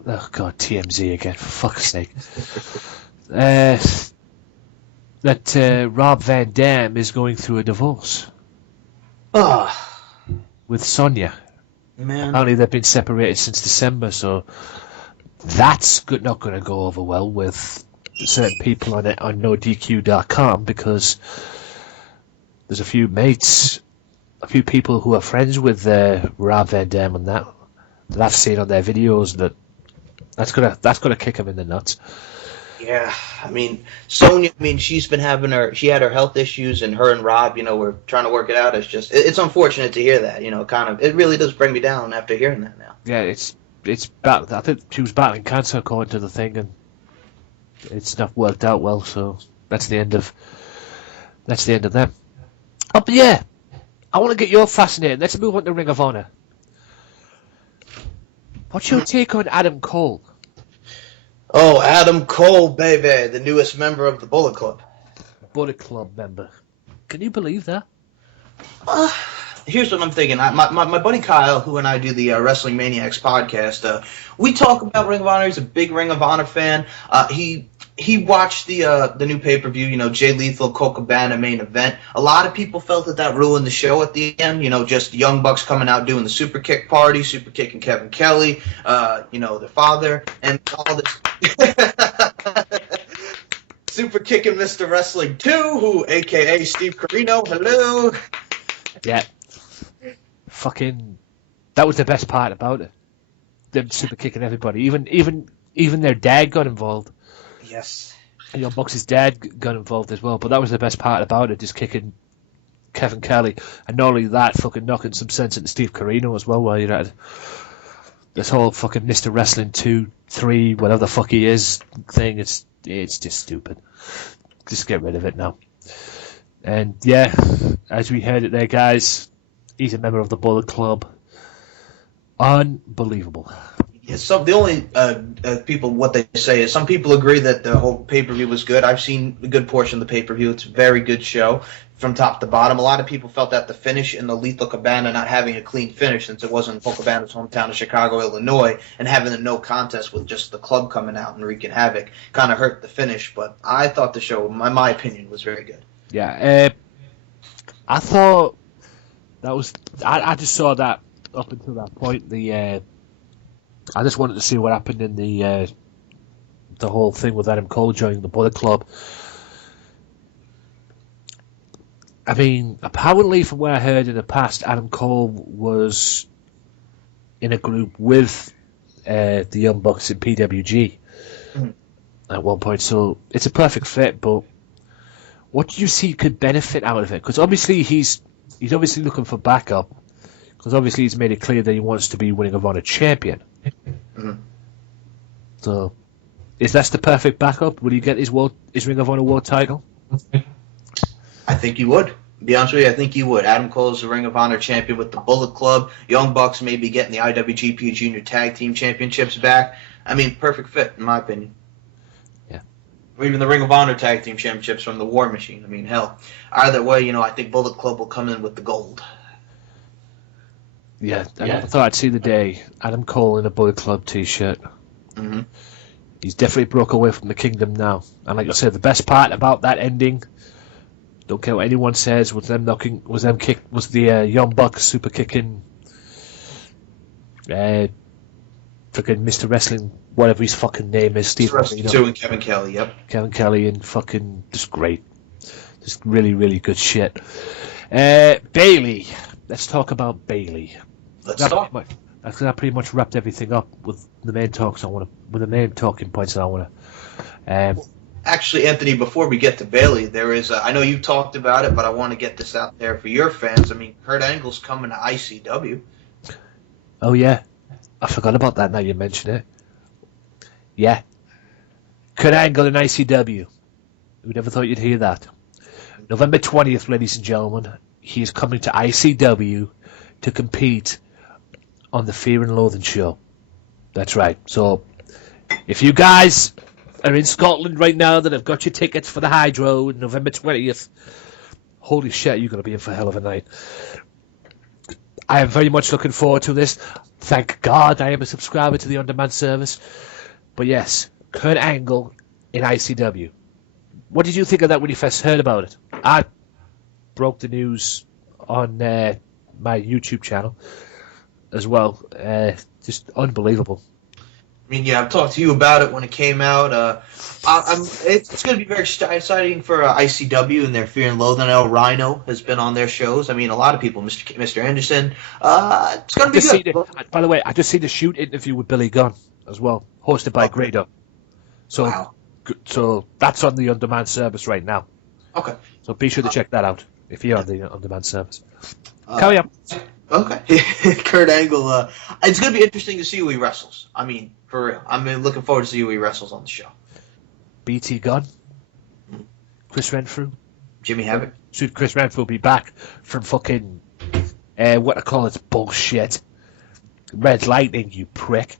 Oh God, TMZ again, for fuck's sake. That Rob Van Dam is going through a divorce. With Sonya. Man. Apparently they've been separated since December, so that's not going to go over well with certain people on NoDQ.com, because there's a few people who are friends with Rob Van Dam and that I've seen on their videos that's gonna kick him in the nuts. Yeah, I mean, Sonya, she had her health issues, and her and Rob, were trying to work it out. It's unfortunate to hear that, it really does bring me down after hearing that now. Yeah, it's bad. I think she was battling cancer according to the thing, and it's not worked out well, so that's the end of them. Oh, but yeah, I want to get your fascinating. Let's move on to Ring of Honor. What's your take on Adam Cole? Oh, Adam Cole, baby, the newest member of the Bullet Club. Bullet Club member. Can you believe that? Here's what I'm thinking. My buddy Kyle, who and I do the Wrestling Maniacs podcast, we talk about Ring of Honor. He's a big Ring of Honor fan. He watched the new pay-per-view, Jay Lethal, Colt Cabana main event. A lot of people felt that ruined the show at the end, just Young Bucks coming out doing the super kick party, super kicking Kevin Kelly, their father, and all this. Super kicking Mr. Wrestling 2, who, a.k.a. Steve Corino, hello. Yeah. Fucking, that was the best part about it. Them super kicking everybody. Even their dad got involved. Yes. And Young Bucks' dad got involved as well, but that was the best part about it, just kicking Kevin Kelly. And not only that, fucking knocking some sense into Steve Corino as well while you're at it. This whole fucking Mr. Wrestling 2, 3, whatever the fuck he is thing, it's just stupid. Just get rid of it now. And yeah, as we heard it there, guys, he's a member of the Bullet Club. Unbelievable. Yeah, the only people, what they say is some people agree that the whole pay-per-view was good. I've seen a good portion of the pay-per-view. It's a very good show from top to bottom. A lot of people felt that the finish in the Lethal Cabana not having a clean finish, since it wasn't Colt Cabana's hometown of Chicago, Illinois, and having a no contest with just the club coming out and wreaking havoc kind of hurt the finish. But I thought the show, in my opinion, was very good. Yeah, I thought that was. I just saw that up until that point. I just wanted to see what happened in the whole thing with Adam Cole joining the Bullet Club. I mean, apparently, from what I heard in the past, Adam Cole was in a group with the Young Bucks in PWG at one point. So it's a perfect fit. But what do you see could benefit out of it? Because obviously he's obviously looking for backup. Because obviously he's made it clear that he wants to be Ring of Honor champion. Mm-hmm. So, is that the perfect backup? Would he get his Ring of Honor World title? I think he would. To be honest with you, I think he would. Adam Cole is the Ring of Honor champion with the Bullet Club. Young Bucks may be getting the IWGP Junior Tag Team Championships back. I mean, perfect fit, in my opinion. Yeah. or even the Ring of Honor Tag Team Championships from the War Machine. I mean, hell, either way, I think Bullet Club will come in with the gold. Yeah, I never thought I'd see the day Adam Cole in a Bullet Club t-shirt. Mm-hmm. He's definitely broke away from the Kingdom now. And like I said, the best part about that ending, don't care what anyone says, was the Young Bucks super kicking freaking Mr. Wrestling, whatever his fucking name is, Steve Too, and Kevin Kelly, yep. Kevin Kelly, and fucking just great. Just really, really good shit. Bailey. Let's talk about Bailey. Let's talk. That pretty much wrapped everything up with the main talking points that I want to. Actually, Anthony, before we get to Bailey, there is. I know you talked about it, but I want to get this out there for your fans. I mean, Kurt Angle's coming to ICW. Oh yeah, I forgot about that. Now you mention it. Yeah, Kurt Angle in ICW. Who never thought you'd hear that? November 20th, ladies and gentlemen. He is coming to ICW to compete on the Fear and Loathing show. That's right. So, if you guys are in Scotland right now that have got your tickets for the Hydro November 20th, holy shit, you're going to be in for a hell of a night. I am very much looking forward to this. Thank God I am a subscriber to the on-demand service. But yes, Kurt Angle in ICW. What did you think of that when you first heard about it? I broke the news on my YouTube channel as well. Just unbelievable. I mean, yeah, I've talked to you about it when it came out. It's going to be very exciting for ICW and their Fear and Loathing. I know Rhino has been on their shows. I mean, a lot of people, Mr. Anderson. It's going to be good. By the way, I just seen the shoot interview with Billy Gunn as well, hosted by Grado. So, wow. So that's on the on-demand service right now. Okay. So be sure to check that out if you're on the on-demand service. Carry on. Okay. Kurt Angle. It's going to be interesting to see who he wrestles. I mean, for real. I'm looking forward to see who he wrestles on the show. BT Gunn. Chris Renfrew. Jimmy Havoc. Should Chris Renfrew be back from fucking what I call it bullshit. Red Lightning, you prick.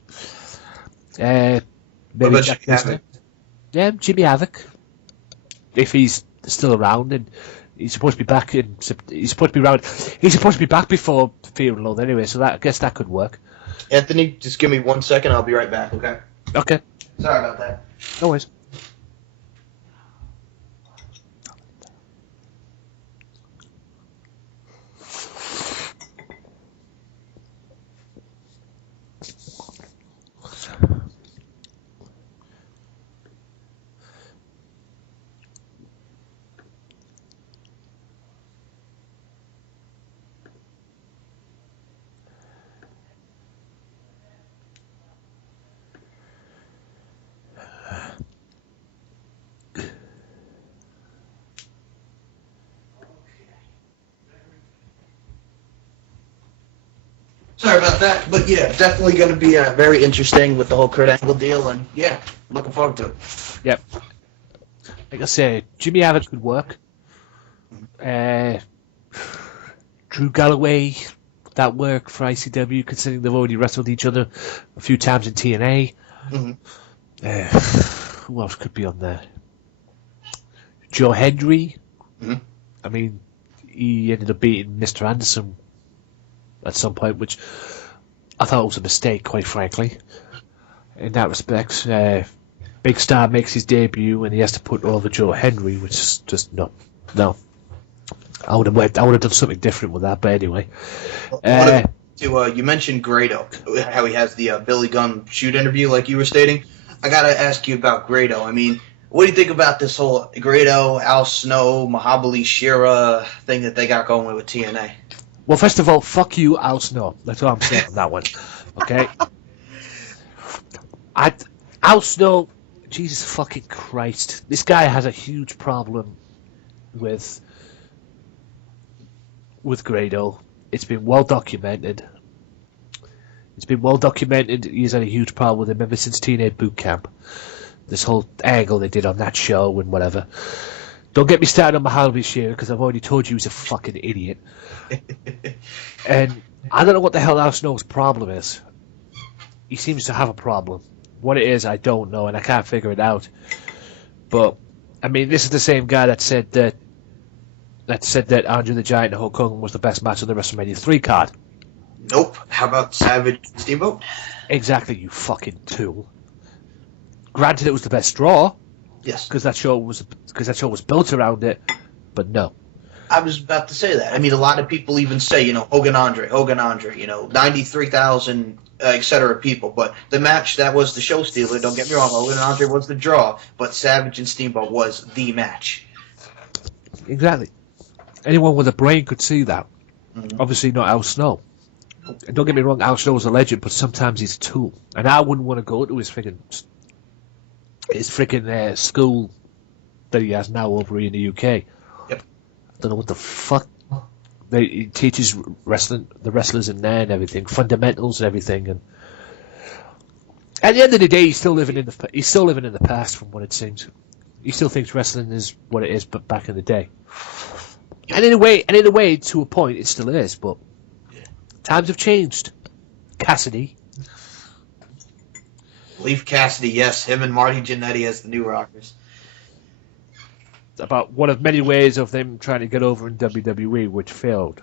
Maybe Jack Havoc? Yeah, Jimmy Havoc. If he's still around, and he's supposed to be back he's supposed to be back before Fear and Loathing anyway, so I guess that could work. Anthony, just give me 1 second, I'll be right back, okay? Okay. Sorry about that. No worries. Sorry about that, but yeah, definitely going to be very interesting with the whole Kurt Angle deal, and yeah, looking forward to it. Yep. Like I say, Jimmy Havoc could work. Drew Galloway, would that work for ICW, considering they've already wrestled each other a few times in TNA? Mm-hmm. Who else could be on there? Joe Hendry. Mm-hmm. I mean, he ended up beating Mr. Anderson at some point, which I thought was a mistake, quite frankly. In that respect, Big Star makes his debut and he has to put over Joe Hendry, which is just no. I would have done something different with that, but anyway. You mentioned Grado, how he has the Billy Gunn shoot interview, like you were stating. I gotta ask you about Grado. I mean, what do you think about this whole Grado, Al Snow, Mahabali Shera thing that they got going with TNA? Well, first of all, fuck you, Al Snow. That's what I'm saying on that one. Okay? Al Snow, Jesus fucking Christ. This guy has a huge problem with Grado. It's been well documented. He's had a huge problem with him ever since Teenage Boot Camp. This whole angle they did on that show and whatever. Don't get me started on Mahalby Shearer because I've already told you he's a fucking idiot. And I don't know what the hell Al Snow's problem is. He seems to have a problem. What it is, I don't know, and I can't figure it out. But I mean, this is the same guy that said that Andre the Giant and Hulk Hogan was the best match of the WrestleMania 3 card. Nope. How about Savage and Steamboat? Exactly, you fucking tool. Granted, it was the best draw. Yes. Because that show was built around it, but no. I was about to say that. I mean, a lot of people even say, Hogan Andre, 93,000, et cetera, people. But the match, that was the show stealer. Don't get me wrong, Hogan and Andre was the draw, but Savage and Steamboat was the match. Exactly. Anyone with a brain could see that. Mm-hmm. Obviously not Al Snow. And don't get me wrong, Al Snow's a legend, but sometimes he's a tool. And I wouldn't want to go to his freaking school that he has now over in the UK. Yep. I don't know what the fuck. He teaches the wrestlers in there and everything, fundamentals and everything. And at the end of the day, he's still living in the past, from what it seems. He still thinks wrestling is what it is, but back in the day. And in a way, to a point, it still is. But times have changed. Cassidy. Leaf Cassidy, yes. Him and Marty Jannetty as the New Rockers. About one of many ways of them trying to get over in WWE, which failed.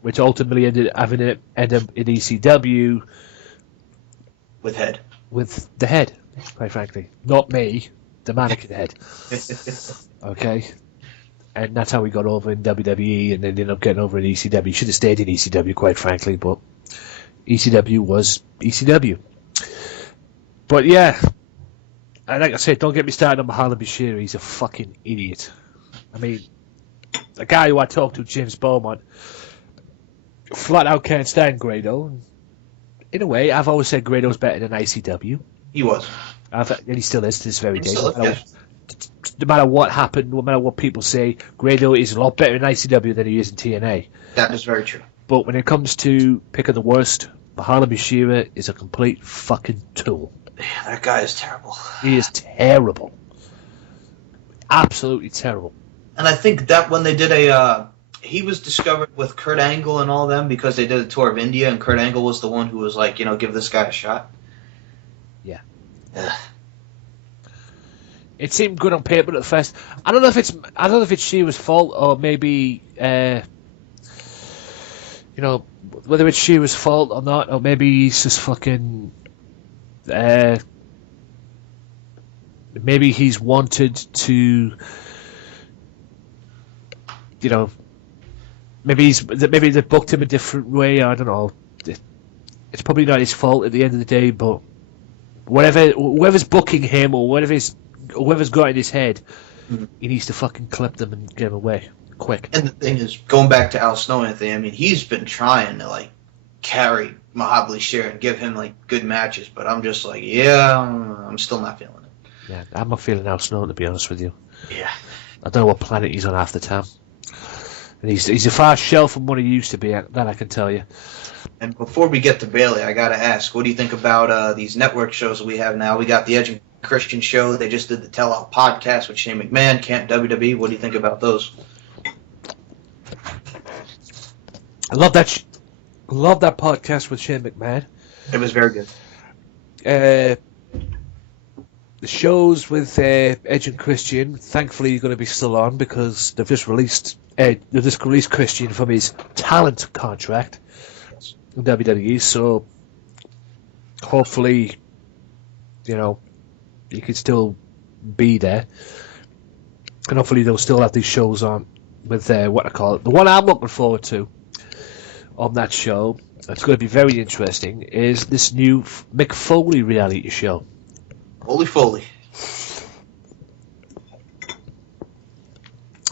Which ultimately ended up in ECW. With Head. With the Head, quite frankly. Not me, the mannequin Head. Okay? And that's how we got over in WWE and then ended up getting over in ECW. Should have stayed in ECW, quite frankly, but ECW was ECW. But yeah, and like I said, don't get me started on Mahalo Bashir. He's a fucking idiot. I mean, the guy who I talked to, James Beaumont, flat out can't stand Grado. In a way, I've always said Grado's better than ICW. He was. And he still is to this very day. Yes. No matter what happened, no matter what people say, Grado is a lot better in ICW than he is in TNA. That is very true. But when it comes to pick of the worst, Mahalo Bashir is a complete fucking tool. Yeah, that guy is terrible. He is terrible. Absolutely terrible. And I think that when they did he was discovered with Kurt Angle and all them because they did a tour of India, and Kurt Angle was the one who was like, give this guy a shot. Yeah. Ugh. It seemed good on paper at first. I don't know if it's Shearer's fault or maybe whether it's Shearer's fault or not, or maybe he's just fucking maybe he's wanted to maybe they booked him a different way. I don't know. It's probably not his fault at the end of the day, but whoever's booking him or whoever's got in his head, he needs to fucking clip them and get him away quick. And the thing is, going back to Al Snow, Anthony, I mean, he's been trying to carry Mahalo Bashir and give him good matches, but I'm just I'm still not feeling it. Yeah, I'm not feeling Al Snow, to be honest with you. Yeah. I don't know what planet he's on half the time. And he's a far shell from what he used to be, that I can tell you. And before we get to Bailey, I gotta ask, what do you think about these network shows that we have now? We got the Edge and Christian show. They just did the Tell Out podcast with Shane McMahon, Camp WWE. What do you think about those? I love that podcast with Shane McMahon. It was very good. The shows with Edge and Christian, thankfully, are going to be still on because they've just released Christian from his talent contract in WWE. So hopefully, he could still be there, and hopefully they'll still have these shows on with what I call it. The one I'm looking forward to on that show, that's going to be very interesting, is this new Mick Foley reality show. Holy Foley.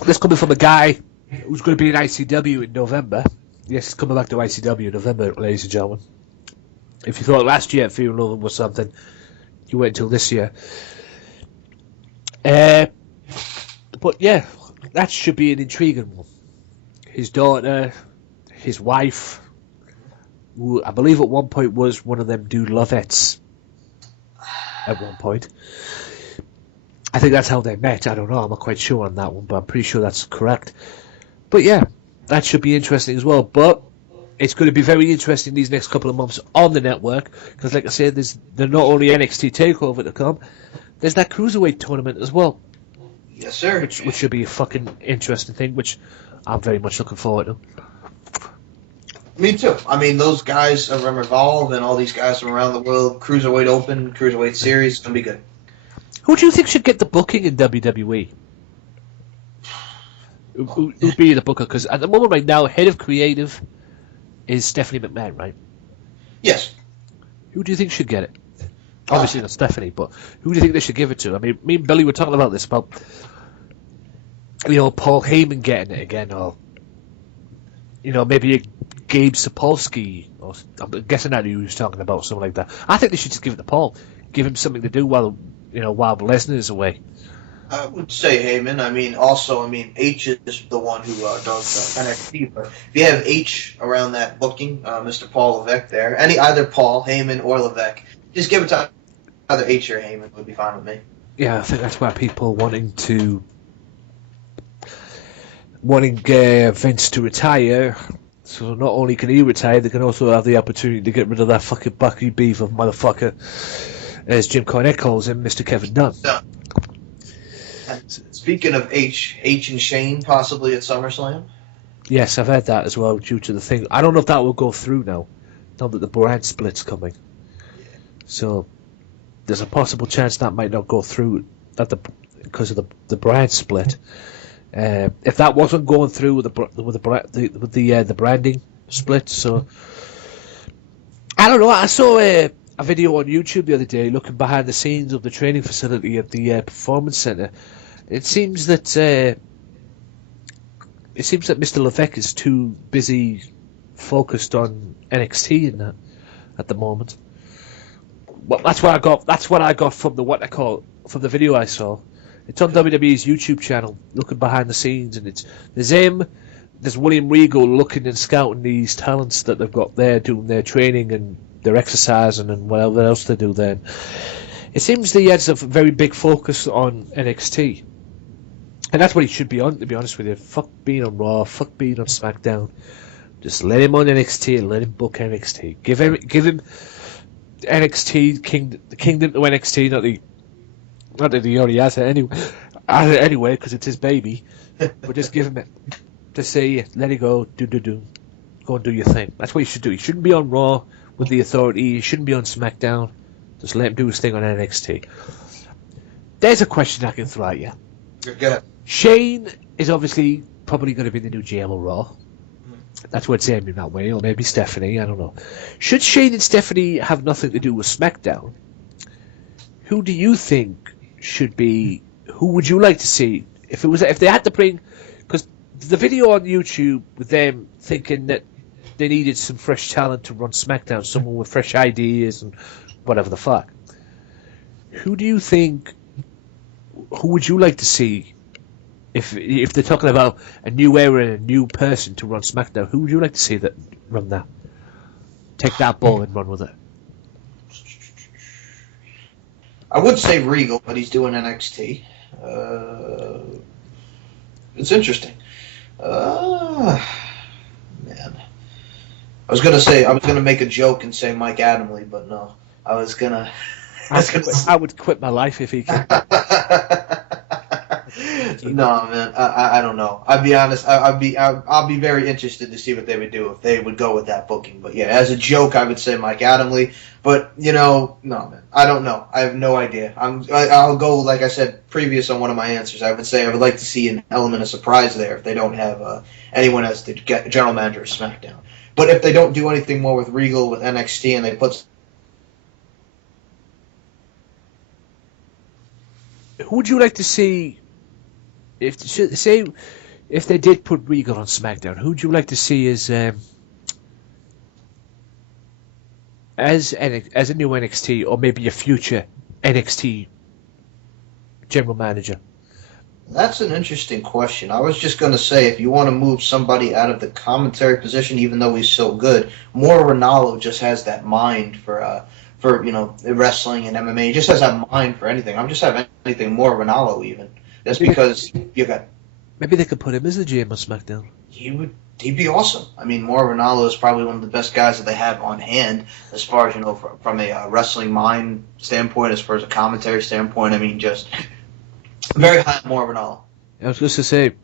This coming from a guy who's going to be in ICW in November. Yes, he's coming back to ICW in November, ladies and gentlemen. If you thought last year Fear and Loathing was something, you wait until this year. But yeah, that should be an intriguing one. His daughter, his wife, who I believe at one point was one of them dude Lovettes. At one point, I think that's how they met. I don't know. I'm not quite sure on that one, but I'm pretty sure that's correct. But yeah, that should be interesting as well. But it's going to be very interesting these next couple of months on the network because, like I said, there's not only NXT Takeover to come. there's that cruiserweight tournament as well, Yes, sir. which should be a fucking interesting thing, which I'm very much looking forward to. Me too. I mean, those guys from Evolve and all these guys from around the world, Cruiserweight Open, Cruiserweight Series, gonna be good. Who do you think should get the booking in WWE? Who'd be the booker? Because at the moment right now, head of creative is Stephanie McMahon, right? Yes. Who do you think should get it? Obviously not Stephanie, but who do you think they should give it to? I mean, me and Billy were talking about this, about, Paul Heyman getting it again, or, maybe a Gabe Sapolsky, or I'm guessing that who he was talking about, something like that. I think they should just give it to Paul. Give him something to do while Lesnar is away. I would say Heyman. H is the one who does NXT. But if you have H around that booking, Mr. Paul Levesque there, either Paul, Heyman, or Levesque, just give it to either H or Heyman would be fine with me. Yeah, I think that's why people wanting Vince to retire. So not only can he retire, they can also have the opportunity to get rid of that fucking Bucky Beaver motherfucker, as Jim Cornette calls him, Mr. Kevin Dunn. Yeah. And speaking of H and Shane possibly at SummerSlam. Yes, I've heard that as well, due to the thing. I don't know if that will go through now that the brand split's coming. So there's a possible chance that might not go through because of the brand split. If that wasn't going through with the branding split, so I don't know. I saw a video on YouTube the other day looking behind the scenes of the training facility at the Performance Center. It seems that Mr. Levesque is too busy focused on NXT in that at the moment. Well, that's what I got. That's what I got from from the video I saw. It's on WWE's YouTube channel, looking behind the scenes, and there's him, there's William Regal looking and scouting these talents that they've got there, doing their training and their exercising and whatever else they do then. It seems that he has a very big focus on NXT. And that's what he should be on, to be honest with you. Fuck being on Raw, fuck being on SmackDown. Just let him on NXT and let him book NXT. Give him NXT, the kingdom to NXT, not that he already has it anyway, because it's his baby. But just give him it. Just say, let it go, do. Go and do your thing. That's what you should do. He shouldn't be on Raw with the Authority. He shouldn't be on SmackDown. Just let him do his thing on NXT. There's a question I can throw at you. Good. Shane is obviously probably going to be the new GM of Raw. That's what it's aiming that way, or maybe Stephanie, I don't know. Should Shane and Stephanie have nothing to do with SmackDown? Who do you think should be? Who would you like to see if they had to bring? Because the video on YouTube with them thinking that they needed some fresh talent to run SmackDown, someone with fresh ideas and whatever the fuck. Who do you think? Who would you like to see? If they're talking about a new era and a new person to run SmackDown, who would you like to see that run that? Take that ball and run with it. I would say Regal, but he's doing NXT. It's interesting. Man. I was gonna make a joke and say Mike Adamle, but no. I would quit my life if he could. No, man, I don't know. I'll be honest. I'll be very interested to see what they would do if they would go with that booking. But yeah, as a joke, I would say Mike Adamle. But no, man, I don't know. I have no idea. I'll go like I said previous on one of my answers. I would say I would like to see an element of surprise there if they don't have anyone as the general manager of SmackDown. But if they don't do anything more with Regal with NXT and they put. Who would you like to see? If they did put Regal on SmackDown, who would you like to see as a new NXT or maybe a future NXT general manager? That's an interesting question. I was just going to say, if you want to move somebody out of the commentary position, even though he's so good, Mauro Ranallo just has that mind for wrestling and MMA. He just has that mind for anything. I'm just having anything more Ranallo even. That's because you got. Maybe they could put him as the GM of SmackDown. He would He'd be awesome. I mean, Mauro Ranallo is probably one of the best guys that they have on hand as far as, from a wrestling mind standpoint, as far as a commentary standpoint. I mean, just very high on Mauro Ranallo. I was just to say,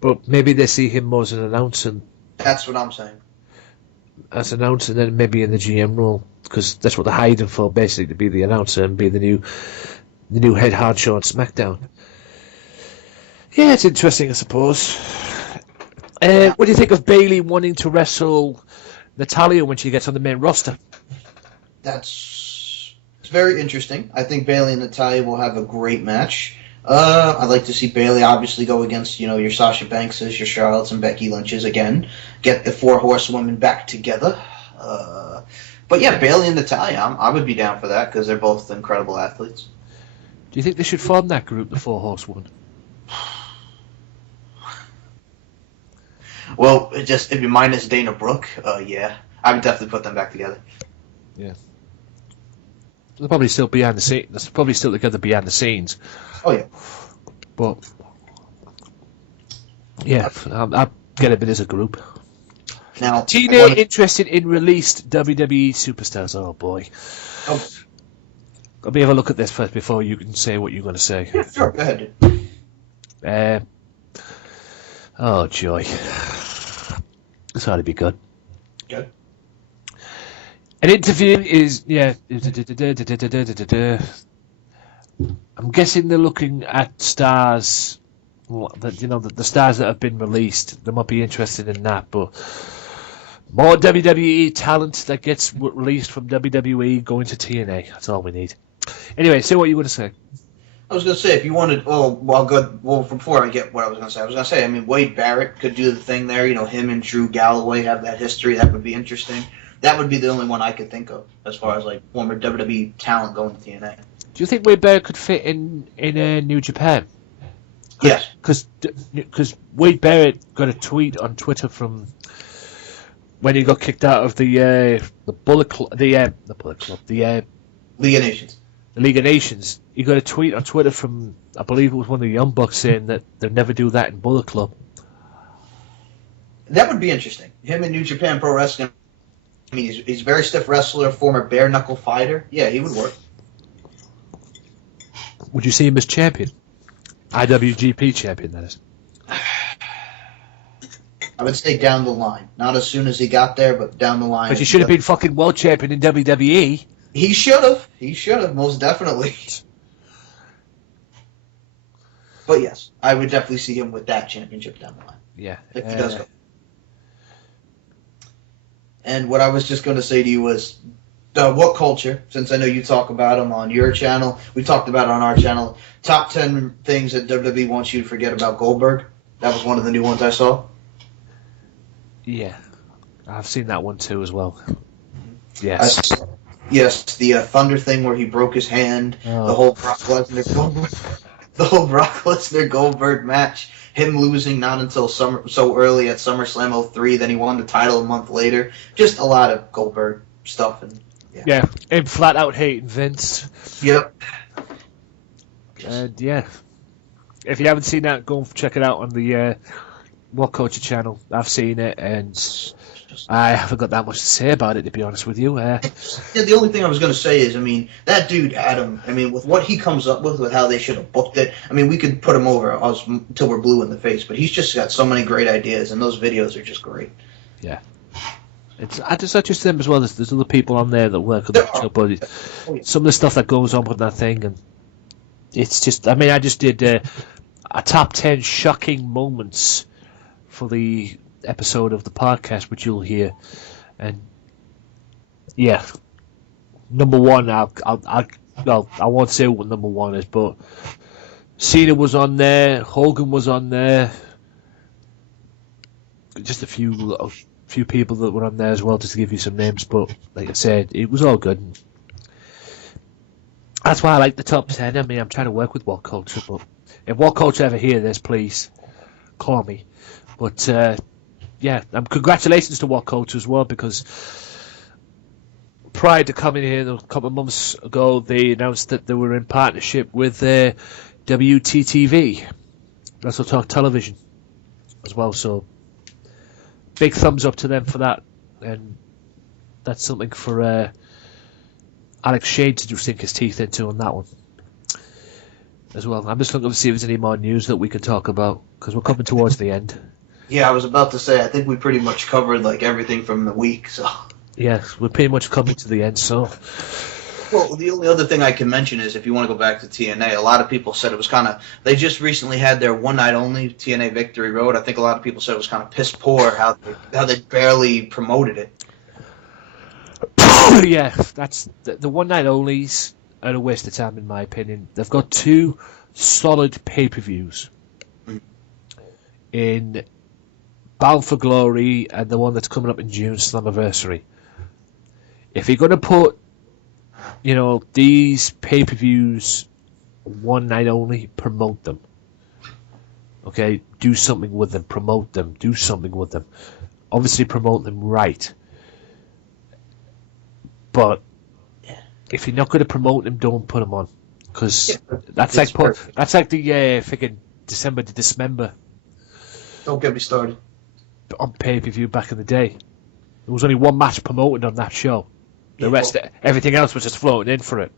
but maybe they see him more as an announcer. That's what I'm saying. As an announcer, then maybe in the GM role, because that's what they're hiding for, basically, to be the announcer and be the new head honcho on SmackDown. Yeah, it's interesting, I suppose. What do you think of Bayley wanting to wrestle Natalya when she gets on the main roster? It's very interesting. I think Bayley and Natalya will have a great match. I'd like to see Bayley obviously go against, your Sasha Bankses, your Charlottes, and Becky Lynch's again. Get the 4 horsewomen back together. But yeah, Bayley and Natalya, I would be down for that because they're both incredible athletes. Do you think they should form that group, the 4 horsewomen? Well, if you minus Dana Brooke, yeah. I would definitely put them back together. Yeah. They're probably still behind the scenes. They're probably still together behind the scenes. Oh, yeah. But, yeah, I'll get a bit as a group. Now, TNA interested in released WWE superstars. Oh, boy. Oh. Let me have a look at this first before you can say what you're going to say. Yeah, sure. Go ahead, dude. Oh, joy. This ought to be good. Good. An interview is, yeah. I'm guessing they're looking at stars, the stars that have been released. They might be interested in that, but more WWE talent that gets released from WWE going to TNA. That's all we need. Anyway, say what you were going to say. I was going to say, if you wanted, before I get what I was going to say, I mean, Wade Barrett could do the thing there. Him and Drew Galloway have that history. That would be interesting. That would be the only one I could think of as far as, former WWE talent going to TNA. Do you think Wade Barrett could fit in New Japan? Yes. Because Wade Barrett got a tweet on Twitter from when he got kicked out of the Bullet Club, the League of Nations. The League of Nations. He got a tweet on Twitter from, I believe it was one of the Young Bucks, saying that they'll never do that in Bullet Club. That would be interesting. Him in New Japan Pro Wrestling. I mean, he's a very stiff wrestler, former bare knuckle fighter. Yeah, he would work. Would you see him as champion? IWGP champion, that is. I would say down the line. Not as soon as he got there, but down the line. But he should have been fucking world champion in WWE. He should have. He should have, most definitely. But yes, I would definitely see him with that championship down the line. Yeah. If he does go. And what I was just going to say to you was, what culture, since I know you talk about them on your channel, we talked about it on our channel, top 10 things that WWE wants you to forget about Goldberg. That was one of the new ones I saw. Yeah. I've seen that one too as well. Yes. Yes, the Thunder thing where he broke his hand, the whole Brock Lesnar Goldberg match, him losing not until so early at SummerSlam 03, then he won the title a month later. Just a lot of Goldberg stuff. And yeah, him flat out hating Vince. Yep. And yeah, if you haven't seen that, go and check it out on the What Culture channel. I've seen it, and I haven't got that much to say about it, to be honest with you. Yeah, the only thing I was going to say is, I mean, that dude, Adam, I mean, with what he comes up with how they should have booked it, I mean, we could put him over us until we're blue in the face, but he's just got so many great ideas, and those videos are just great. Yeah. It's not just them as well. There's other people on there that work on the show, but some of the stuff that goes on with that thing, and it's just, I mean, I just did a top 10 shocking moments for the episode of the podcast, which you'll hear, and yeah, number one, I won't say what number one is, but Cena was on there, Hogan was on there, just a few people that were on there as well, just to give you some names, but like I said, it was all good. That's why I like the top 10. I mean, I'm trying to work with What Culture, but if What Culture ever hear this, please call me. But yeah, congratulations to What Culture as well, because prior to coming here a couple of months ago, they announced that they were in partnership with WTTV, Wrestle Talk Television, as well. So big thumbs up to them for that, and that's something for Alex Shade to sink his teeth into on that one as well. I'm just looking to see if there's any more news that we can talk about, because we're coming towards the end. Yeah, I was about to say, I think we pretty much covered like everything from the week, so... Yes, we're pretty much coming to the end, so... Well, the only other thing I can mention is if you want to go back to TNA, a lot of people said it was kind of... They just recently had their one-night-only TNA Victory Road. I think a lot of people said it was kind of piss-poor how they barely promoted it. Yeah, that's... The one-night-onlys are a waste of time, in my opinion. They've got 2 solid pay-per-views in Bound for Glory and the one that's coming up in June, Slammiversary. If you're going to put, these pay-per-views one night only, promote them. Okay, do something with them, promote them, do something with them. Obviously promote them right. But if you're not going to promote them, don't put them on. Because that's like the freaking December to Dismember. Don't get me started. On pay-per-view back in the day. There was only one match promoted on that show. The rest, everything else was just floating in for it.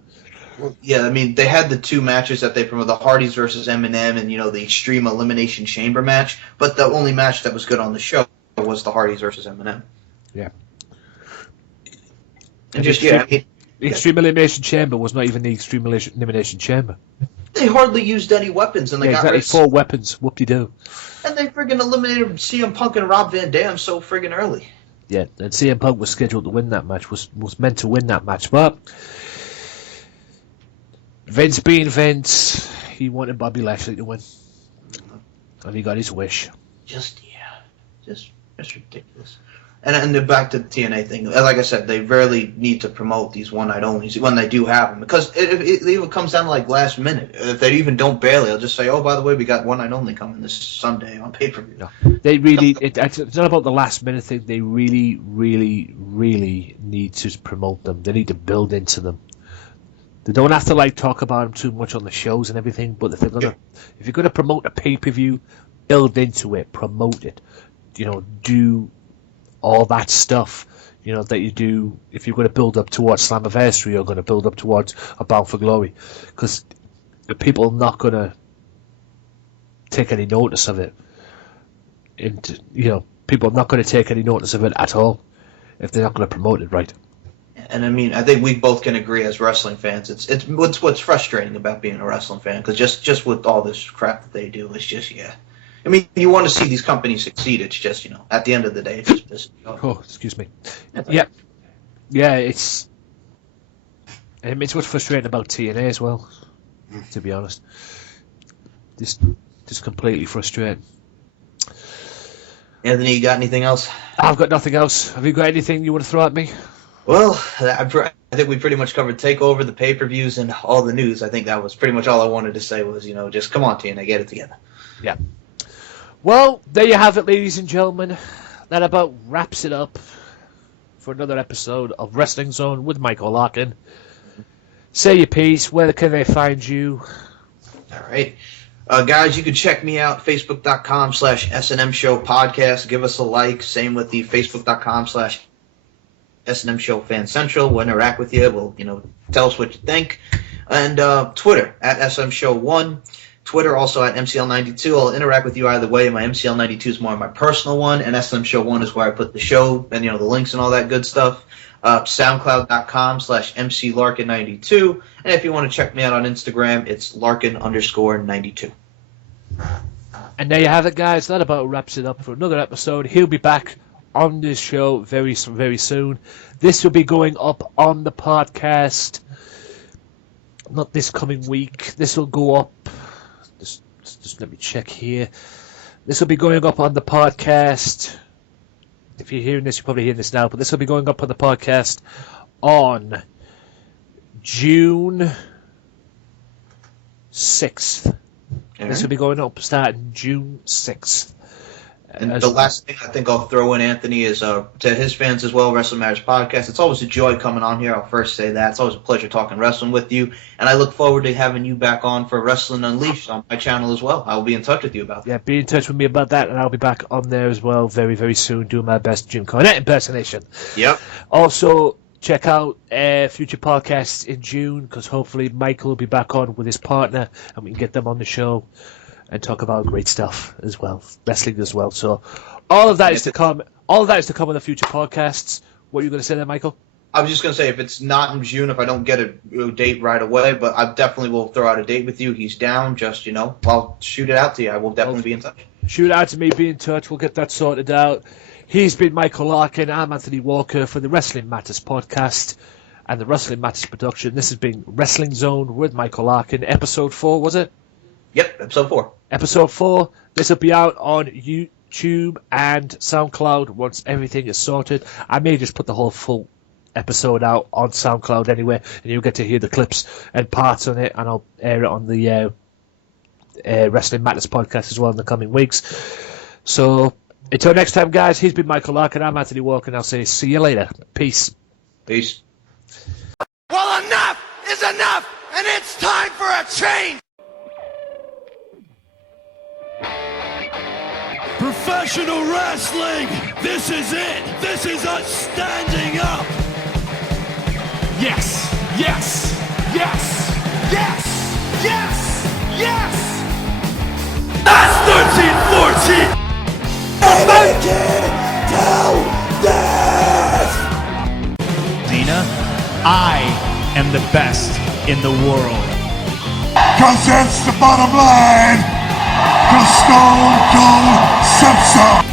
Well, yeah, I mean, they had the 2 matches that they promoted, the Hardys versus Eminem and, the Extreme Elimination Chamber match, but the only match that was good on the show was the Hardys versus Eminem. Yeah. And the Extreme Elimination Chamber was not even the Extreme Elimination Chamber. They hardly used any weapons, and they got exactly 4 weapons. Whoop-de-doo. And they friggin' eliminated CM Punk and Rob Van Dam so friggin' early. Yeah, and CM Punk was scheduled to win that match, was meant to win that match, but Vince being Vince, he wanted Bobby Lashley to win. And he got his wish. Just ridiculous. And then back to the TNA thing. Like I said, they rarely need to promote these one-night-onlys when they do have them. Because it even comes down to, like, last minute. If they even don't barely, they'll just say, oh, by the way, we got one-night-only coming this Sunday on pay-per-view. No. They really... It's not about the last-minute thing. They really, really, really need to promote them. They need to build into them. They don't have to, talk about them too much on the shows and everything, but if you're going to promote a pay-per-view, build into it. Promote it. Do... all that stuff, that you do if you're going to build up towards Slammiversary, you're going to build up towards a Bound for Glory, because the people are not going to take any notice of it. And people are not going to take any notice of it at all if they're not going to promote it right. And I mean, I think we both can agree as wrestling fans, it's what's frustrating about being a wrestling fan, because just with all this crap that they do, it's just I mean, you want to see these companies succeed. It's just, at the end of the day, it's just pisses me off. Oh, excuse me. Yeah. Yeah, it's what's frustrating about TNA as well, to be honest. Just completely frustrating. Anthony, you got anything else? I've got nothing else. Have you got anything you want to throw at me? Well, I think we pretty much covered TakeOver, the pay-per-views, and all the news. I think that was pretty much all I wanted to say was, just come on, TNA, get it together. Yeah. Well, there you have it, ladies and gentlemen. That about wraps it up for another episode of Wrestling Zone with Michael Larkin. Say your piece. Where can they find you? All right. Guys, you can check me out, facebook.com/SNM Show Podcast. Give us a like. Same with the facebook.com/SNM Show Fan Central. We'll interact with you. We'll, tell us what you think. And Twitter, @SM Show 1. Twitter also at MCL92. I'll interact with you either way. My MCL92 is more my personal one, and SM Show 1 is where I put the show and, the links and all that good stuff. SoundCloud.com/MCLarkin92. And if you want to check me out on Instagram, it's Larkin_92. And there you have it, guys. That about wraps it up for another episode. He'll be back on this show very, very soon. This will be going up on the podcast, not this coming week. This will go up. Just let me check here. This will be going up on the podcast. If you're hearing this, you're probably hearing this now, but this will be going up on the podcast on June 6th. This will be going up starting June 6th. And the last thing I think I'll throw in, Anthony, is to his fans as well, Wrestling Matters Podcast. It's always a joy coming on here. I'll first say that. It's always a pleasure talking wrestling with you. And I look forward to having you back on for Wrestling Unleashed on my channel as well. I will be in touch with you about that. Yeah, be in touch with me about that, and I'll be back on there as well very, very soon, doing my best Jim Cornette impersonation. Yep. Also, check out future podcasts in June, because hopefully Michael will be back on with his partner, and we can get them on the show and talk about great stuff as well, wrestling as well. So all of that is to come. All of that is to come in the future podcasts. What are you going to say there, Michael? I was just going to say, if it's not in June, if I don't get a date right away, but I definitely will throw out a date with you. He's down, just, I'll shoot it out to you. I will definitely be in touch. Shoot out to me, be in touch. We'll get that sorted out. He's been Michael Larkin. I'm Anthony Walker for the Wrestling Matters Podcast and the Wrestling Matters Production. This has been Wrestling Zone with Michael Larkin. Episode 4, was it? Yep, episode 4. Episode 4. This will be out on YouTube and SoundCloud once everything is sorted. I may just put the whole full episode out on SoundCloud anyway, and you'll get to hear the clips and parts on it, and I'll air it on the Wrestling Matters Podcast as well in the coming weeks. So until next time, guys, he's been Michael Larkin. I'm Anthony Walker, and I'll say see you later. Peace. Peace. Well, enough is enough, and it's time for a change. Professional wrestling, this is it. This is us standing up. Yes, yes, yes, yes, yes, yes! That's 13-14. Dina, I am the best in the world. Cause that's the bottom line. Cause Stone Cold said so.